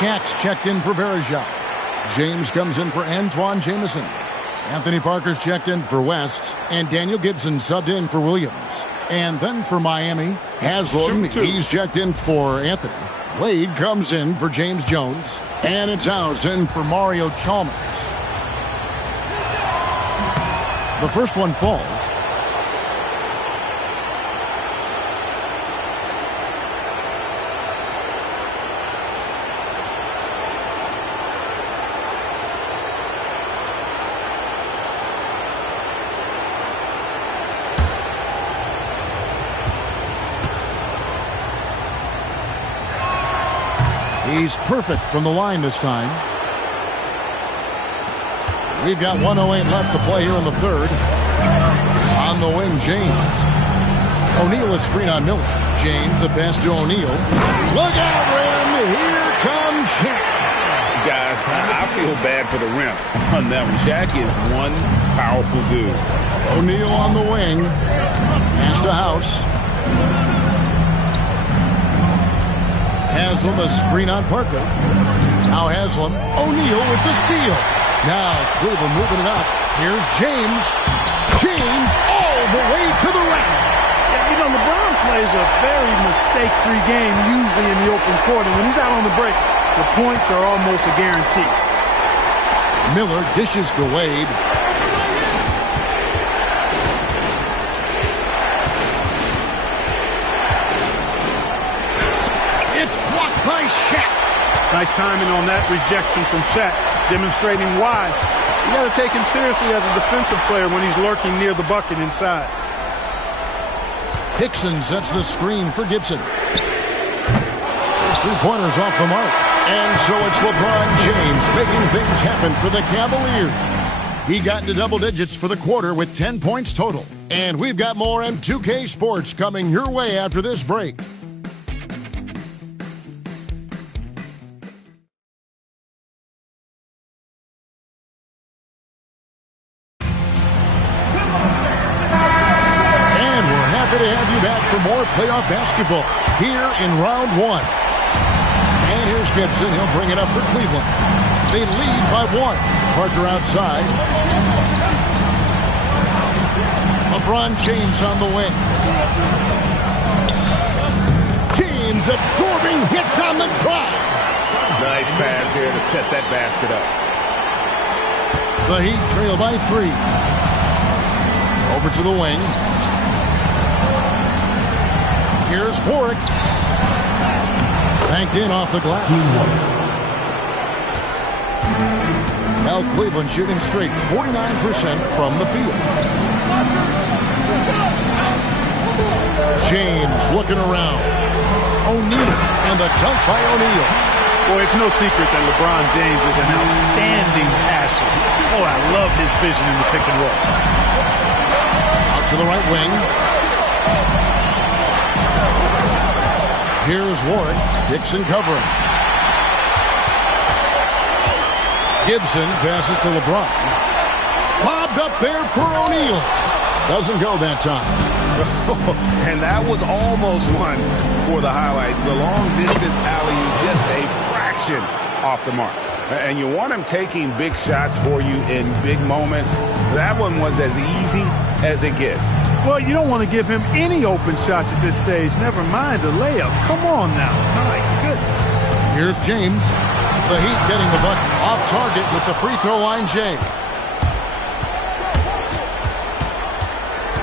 Shaq's checked in for Verjao. James comes in for Antoine Jamison. Anthony Parker's checked in for West. And Daniel Gibson subbed in for Williams. And then for Miami, Haslam, he's checked in for Anthony. Wade comes in for James Jones. And it's House in for Mario Chalmers. The first one falls. He's perfect from the line this time. We've got 1:08 left to play here in the third. On the wing, James. O'Neal is screen on Miller. James, the pass to O'Neal. Look out, Rim. Here comes Shaq. Guys, I feel bad for the rim on that one. Shaq is one powerful dude. O'Neal on the wing. Pass to House. Haslam, a screen on Parker. Now Haslam. O'Neal with the steal. Now Cleveland moving it up. Here's James. James all the way to the rack. Yeah, you know, LeBron plays a very mistake-free game usually in the open court. And when he's out on the break, the points are almost a guarantee. Miller dishes to Wade. It's blocked by Shaq. Nice timing on that rejection from Shaq, demonstrating why you got to take him seriously as a defensive player when he's lurking near the bucket inside. Hickson sets the screen for Gibson. His three-pointers off the mark. And so it's LeBron James making things happen for the Cavaliers. He got into double digits for the quarter with 10 points total. And we've got more M2K Sports coming your way after this break. To have you back for more playoff basketball here in round one. And here's Gibson. He'll bring it up for Cleveland. They lead by one. Parker outside. LeBron James on the wing. James absorbing hits on the drive. Nice pass here to set that basket up. The Heat trail by 3. Over to the wing. Here's Warwick. Banked in off the glass. Now Cleveland shooting straight 49% from the field. James looking around. O'Neal and the dunk by O'Neal. Boy, it's no secret that LeBron James is an outstanding passer. Oh, I love his vision in the pick and roll. Out to the right wing. Here's Warren. Dixon covering. Gibson passes to LeBron. Lobbed up there for O'Neal. Doesn't go that time. And that was almost one for the highlights. The long distance alley, just a fraction off the mark. And you want him taking big shots for you in big moments. That one was as easy as it gets. Well, you don't want to give him any open shots at this stage. Never mind a layup. Come on now. My goodness. Here's James. The Heat getting the bucket. Off target with the free throw line, Jay.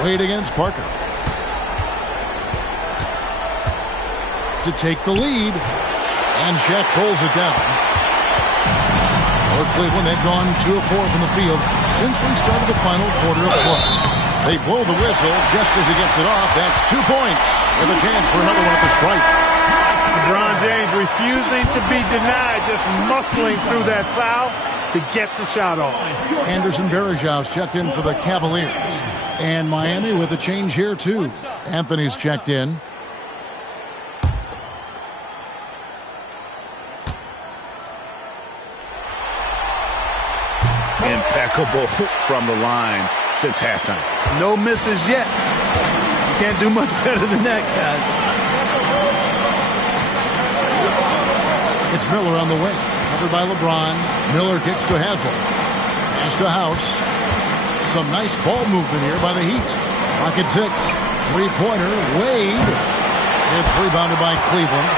Wade against Parker. To take the lead. And Shaq pulls it down. For Cleveland, they've gone 2 of 4 from the field since we started the final quarter of play. They blow the whistle just as he gets it off. That's 2 points with a chance for another one at the stripe. LeBron James refusing to be denied, just muscling through that foul to get the shot off. Anderson Varejau's checked in for the Cavaliers. And Miami with a change here, too. Anthony's checked in. Impeccable from the line since halftime. No misses yet. Can't do much better than that, guys. It's Miller on the wing. Covered by LeBron. Miller kicks to Haslem. Pass to House. Some nice ball movement here by the Heat. Rocket 6. Three-pointer. Wade. It's rebounded by Cleveland.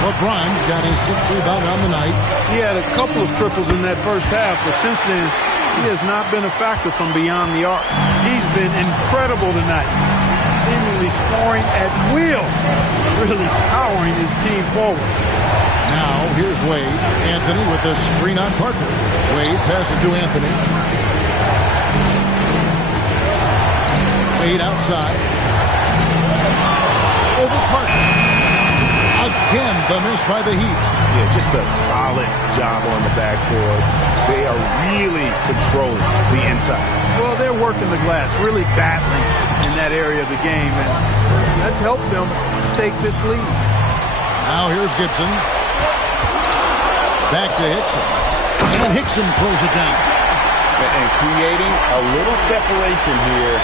LeBron's got his 6th rebound on the night. He had a couple of triples in that first half, but since then, he has not been a factor from beyond the arc. He's been incredible tonight, seemingly scoring at will, really powering his team forward. Now, here's Wade. Anthony with the screen on Parker. Wade passes to Anthony. Wade outside. Over Parker. Again, the miss by the Heat. Yeah, just a solid job on the backboard. They are really controlling the inside. Well, they're working the glass, really battling in that area of the game, and that's helped them take this lead. Now here's Gibson. Back to Hickson. And Hickson throws it down. And creating a little separation here,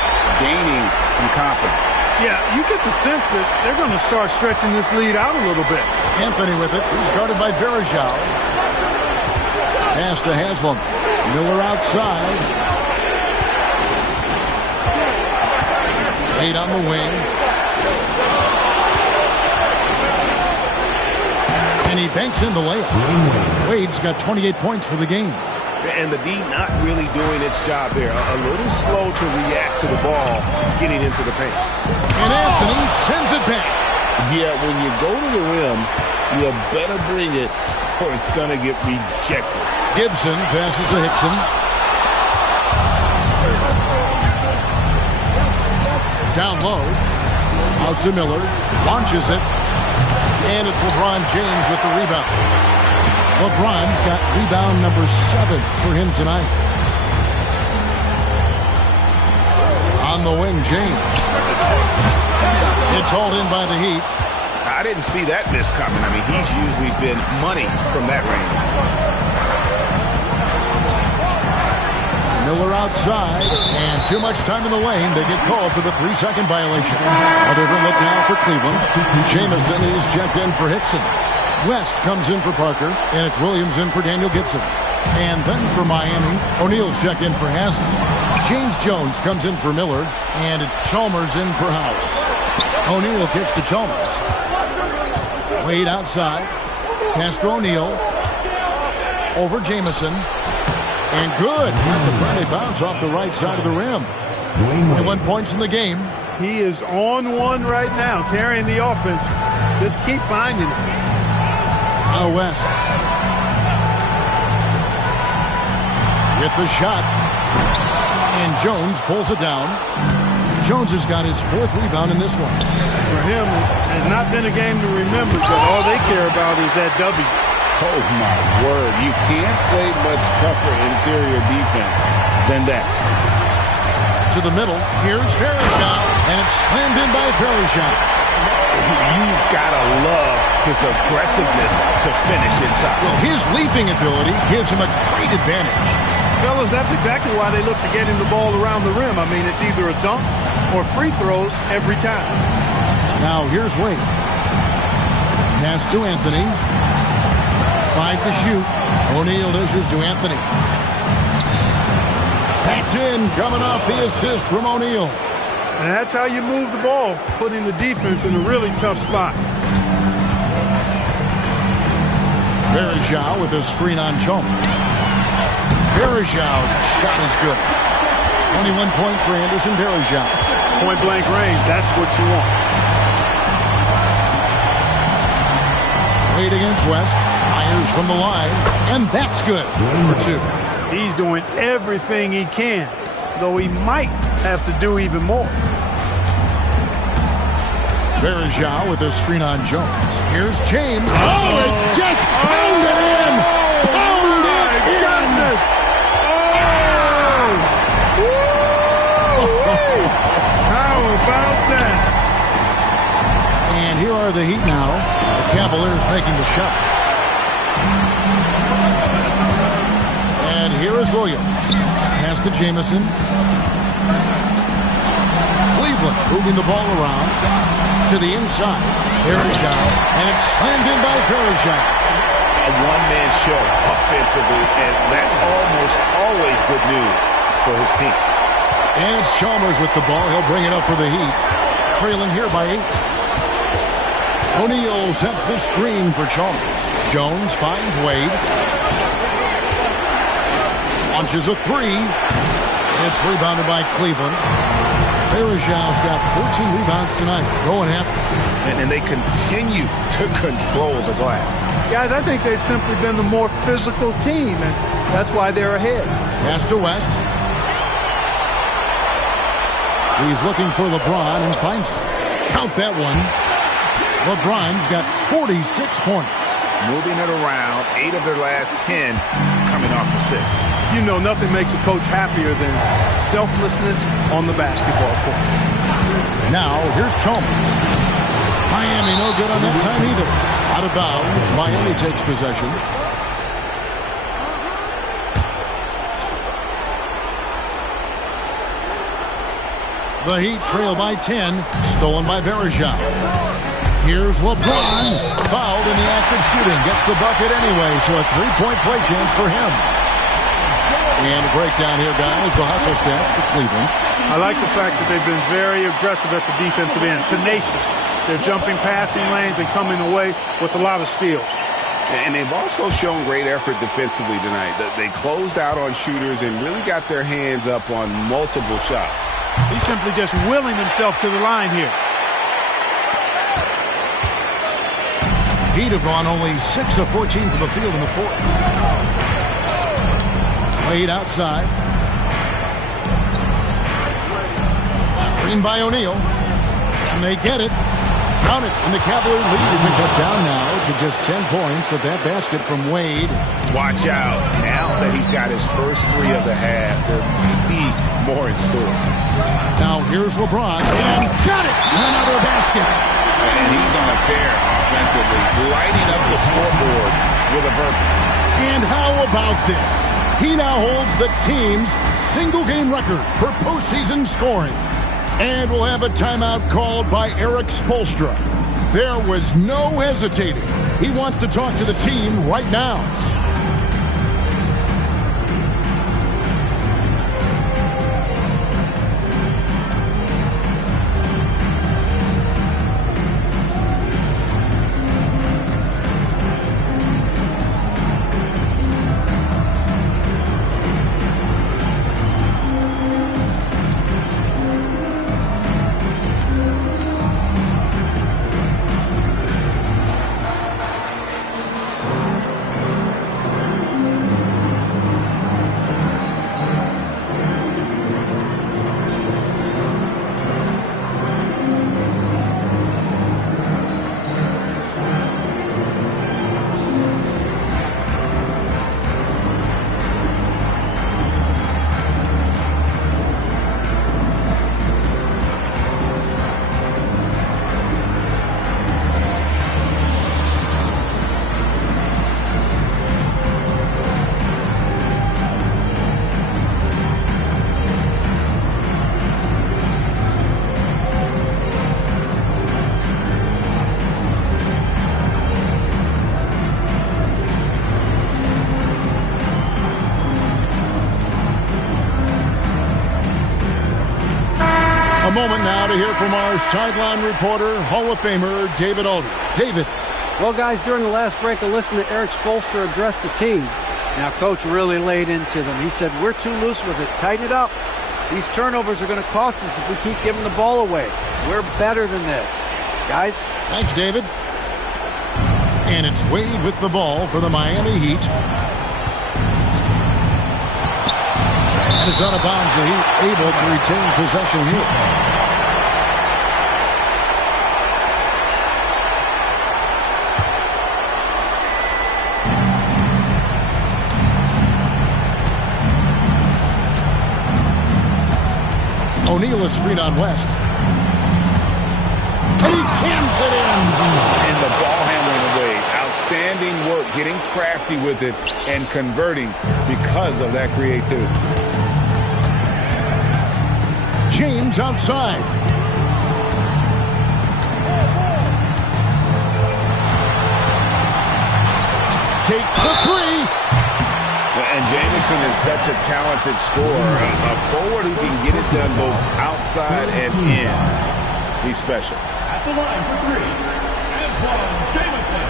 gaining some confidence. Yeah, you get the sense that they're going to start stretching this lead out a little bit. Anthony with it. He's guarded by Verajao. Pass to Haslem. Miller outside. Wade on the wing. And he banks in the layup. Wade's got 28 points for the game. And the D not really doing its job there. A little slow to react to the ball getting into the paint. And Anthony sends it back. Yeah, when you go to the rim, you better bring it or it's going to get rejected. Gibson passes to Hickson. Down low. Out to Miller. Launches it. And it's LeBron James with the rebound. LeBron's got rebound number 7 for him tonight. On the wing, James. It's hauled in by the Heat. I didn't see that miss coming. I mean, he's usually been money from that range. Miller outside, and too much time in the lane. They get called for the 3-second violation. A different look now for Cleveland. Jamison is checked in for Hickson. West comes in for Parker, and it's Williams in for Daniel Gibson. And then for Miami, O'Neal's checked in for Haslem. James Jones comes in for Miller, and it's Chalmers in for House. O'Neal kicks to Chalmers. Wade outside. Pass to O'Neal. Over Jamison. And good. Got the friendly bounce off the right side of the rim. 21 points in the game. He is on one right now, carrying the offense. Just keep finding it. Now West. With the shot. And Jones pulls it down. Jones has got his 4th rebound in this one. For him, it has not been a game to remember, but all they care about is that W. Oh, my word. You can't play much tougher interior defense than that. To the middle. Here's Verajao. And it's slammed in by Verajao. You've got to love his aggressiveness to finish inside. Well, his leaping ability gives him a great advantage. Fellas, that's exactly why they look to get him the ball around the rim. I mean, it's either a dunk or free throws every time. Now, here's Wade. Pass to Anthony. 5 to shoot. O'Neal dishes to Anthony. That's in, coming off the assist from O'Neal. And that's how you move the ball, putting the defense in a really tough spot. Verajao with a screen on Chalmers. Verajao's shot is good. 21 points for Anderson Verajao. Point-blank range, that's what you want. Wade against West. Fires from the line. And that's good for 2. He's doing everything he can, though he might have to do even more. Verajao with a screen on Jones. Here's James. Oh, it's just pounded in. Pounded in. How about that? And here are the Heat now. The Cavaliers making the shot. And here is Williams. Pass to Jamison. Cleveland moving the ball around to the inside. Verajao. And it's slammed in by Verajao. a one-man show offensively, and that's almost always good news for his team. And it's Chalmers with the ball. He'll bring it up for the Heat. Trailing here by 8. O'Neal sets the screen for Chalmers. Jones finds Wade. Launches a 3. It's rebounded by Cleveland. Berejau's got 14 rebounds tonight. Going after. And they continue to control the glass. Guys, I think they've simply been the more physical team, and that's why they're ahead. Pass to West. He's looking for LeBron and finds him. Count that one. LeBron's got 46 points. Moving it around, 8 of their last 10 coming off assists. You know, nothing makes a coach happier than selflessness on the basketball court. Now, here's Chalmers. Miami no good on that time either. Out of bounds, Miami takes possession. The Heat trail by 10, stolen by Berejau. Here's LeBron, fouled in the act of shooting, gets the bucket anyway, so a 3-point play chance for him. And a breakdown here, guys, the hustle stats for Cleveland. I like the fact that they've been very aggressive at the defensive end, tenacious. They're jumping passing lanes and coming away with a lot of steals. And they've also shown great effort defensively tonight. They closed out on shooters and really got their hands up on multiple shots. He's simply just willing himself to the line here. Heat have gone only 6 of 14 from the field in the fourth. Wade outside. Screen by O'Neal. And they get it. Count it. And the Cavalier lead has been cut down now to just 10 points with that basket from Wade. Watch out. Now that he's got his first 3 of the half, there may be more in store. Now here's LeBron. And got it. Another basket. And he's on a tear offensively, lighting up the scoreboard with a purpose. And how about this? He now holds the team's single-game record for postseason scoring. And we'll have a timeout called by Eric Spoelstra. There was no hesitating. He wants to talk to the team right now. A moment now to hear from our sideline reporter, Hall of Famer David Aldridge. David. Well, guys, during the last break, I listened to Eric Spoelstra address the team. Now, Coach really laid into them. He said, we're too loose with it. Tighten it up. These turnovers are going to cost us if we keep giving the ball away. We're better than this. Guys? Thanks, David. And it's Wade with the ball for the Miami Heat. And it's out of bounds. The Heat able to retain possession here. O'Neal is screen on West. And he jams it in. And the ball handling away. Outstanding work, getting crafty with it and converting because of that creativity. James outside. takes the three. And Jamison is such a talented scorer, a forward who can get it done both outside and in. He's special. At the line for three, Antoine Jamison.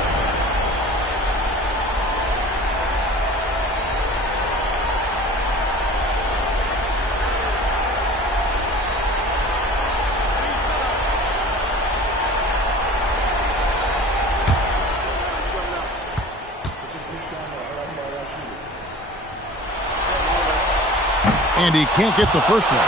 And he can't get the first one.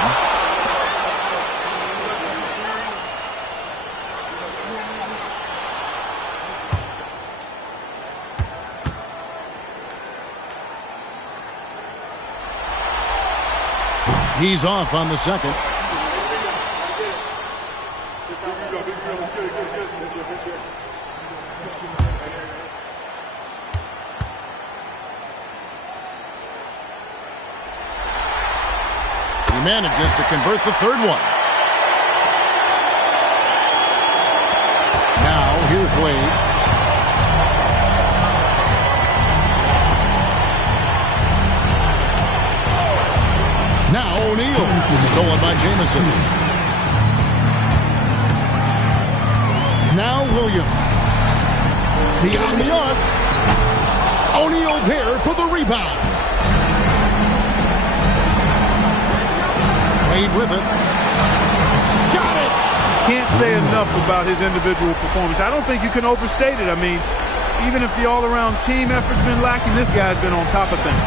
He's off on the second. He manages to convert the third one. Now, here's Wade. Now O'Neal. Stolen by Jamison. Now Williams. Beyond the arc. O'Neal there for the rebound. Wade with it. Got it! Can't say enough about his individual performance. I don't think you can overstate it. I mean, even if the all-around team effort's been lacking, this guy's been on top of things.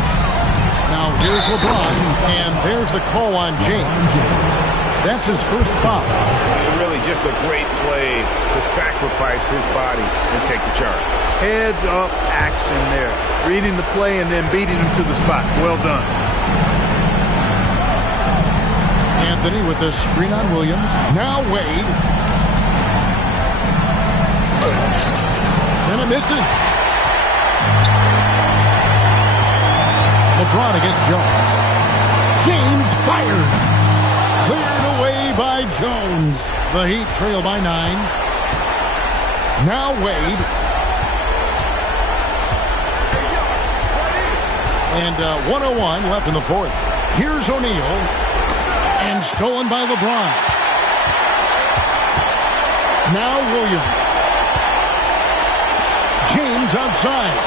Now here's LeBron, and there's the call on James. That's his first foul. Really just a great play to sacrifice his body and take the charge. Heads up action there. Reading the play and then beating him to the spot. Well done. Anthony with the screen on Williams. Now Wade. And it misses. LeBron against Jones. James fires. Cleared away by Jones. The Heat trail by 9. Now Wade. And 1:01 left in the fourth. Here's O'Neal. And stolen by LeBron. Now Williams. James outside.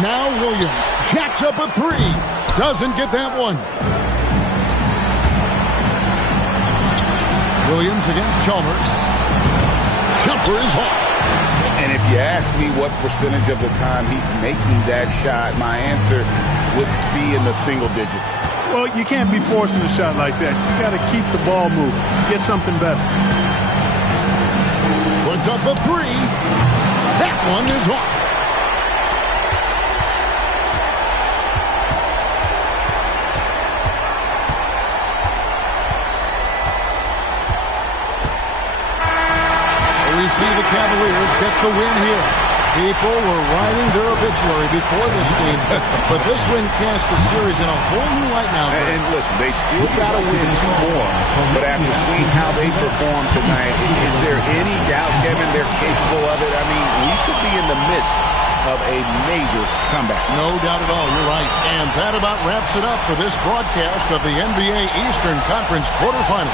Now Williams jacks up a three. Doesn't get that one. Williams against Chalmers. Jumper is off. And if you ask me what percentage of the time he's making that shot, my answer would be in the single digits. Well, you can't be forcing a shot like that. You got to keep the ball moving. Get something better. Puts up a three. That one is off. We see the Cavaliers get the win here. People were writing their obituary before this game, but this win cast the series in a whole new light now. And listen, they still got to win 2 more, but after seeing how they performed tonight, is there any doubt, Kevin, they're capable of it? I mean, we could be in the midst of a major comeback. No doubt at all, you're right. And that about wraps it up for this broadcast of the NBA Eastern Conference quarterfinals.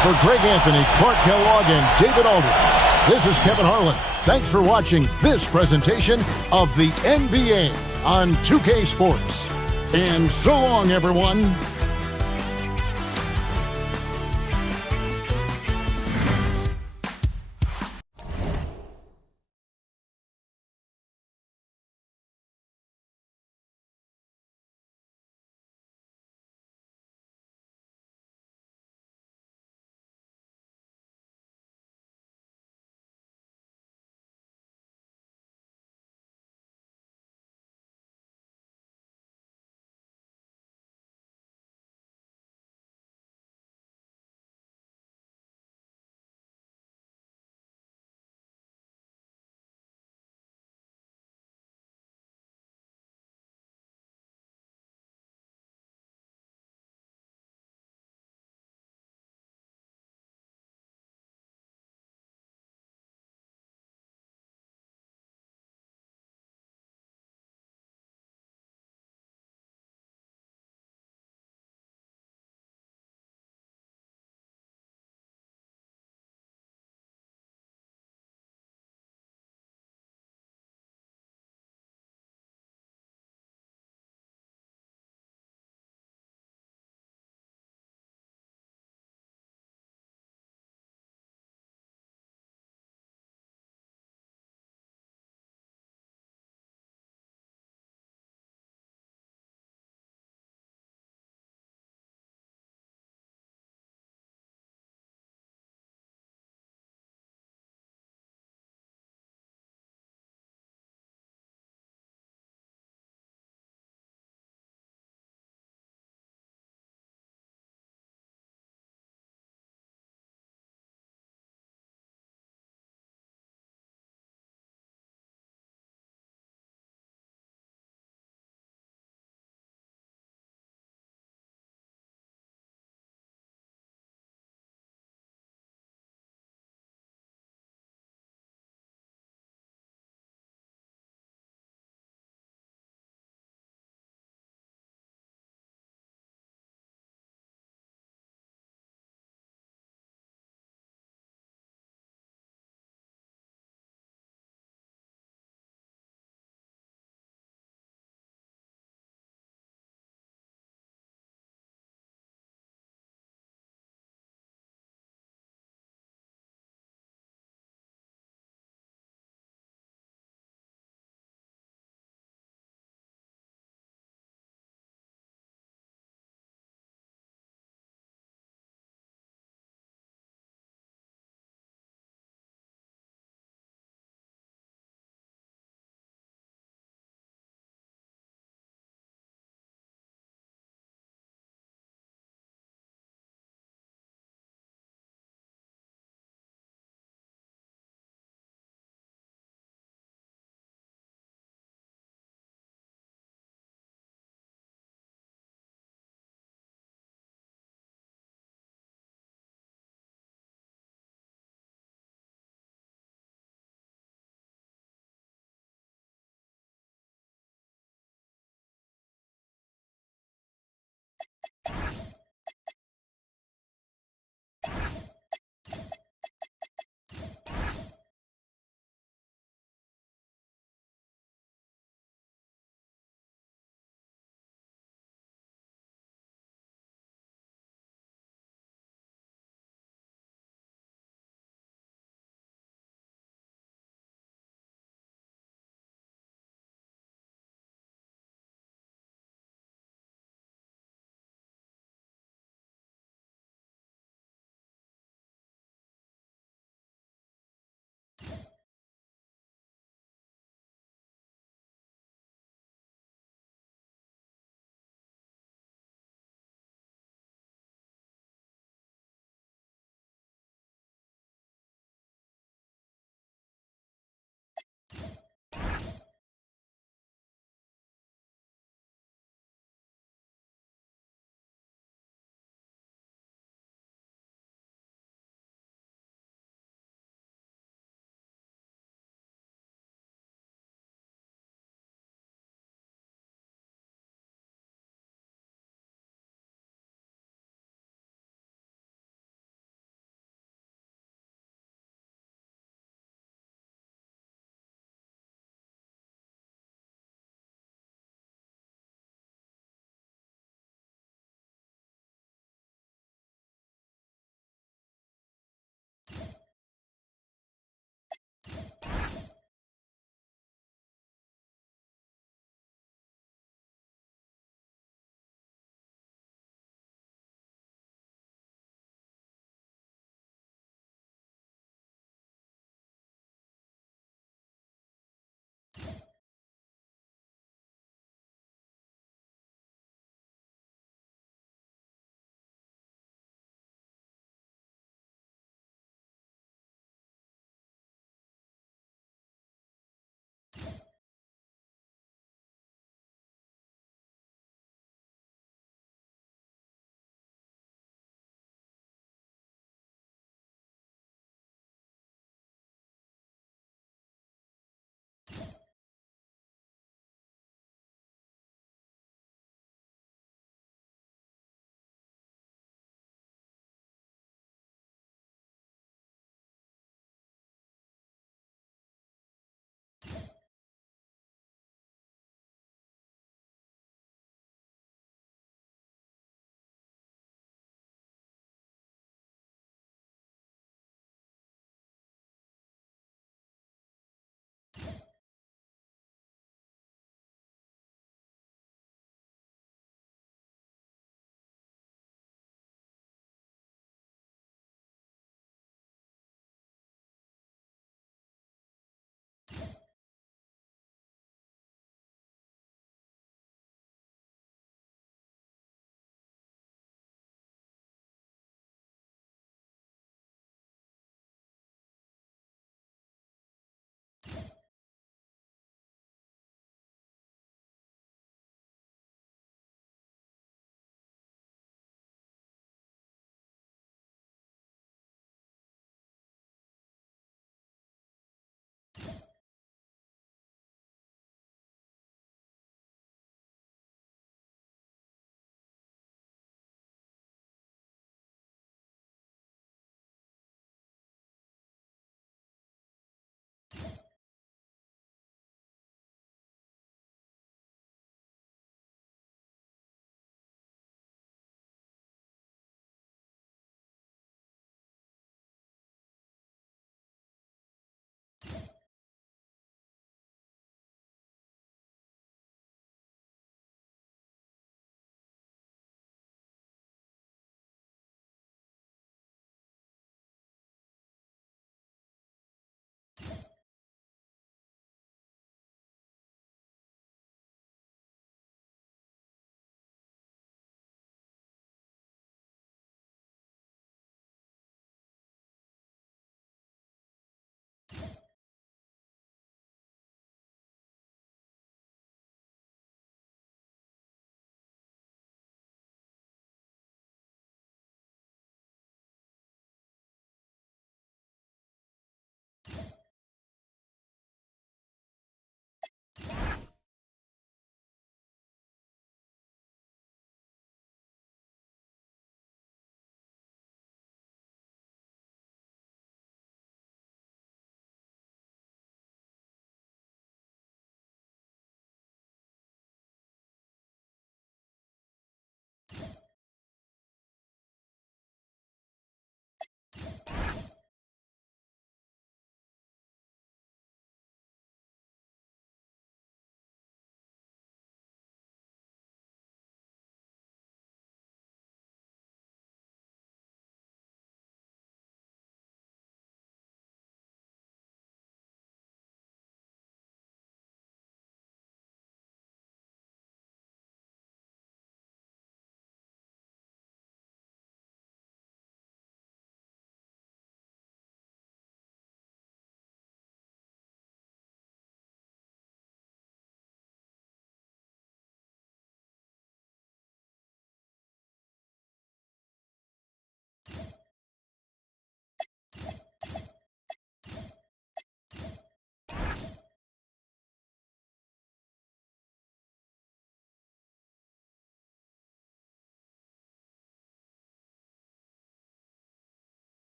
For Greg Anthony, Clark Kellogg, and David Aldridge, this is Kevin Harlan. Thanks for watching this presentation of the NBA on 2K Sports. And so long, everyone.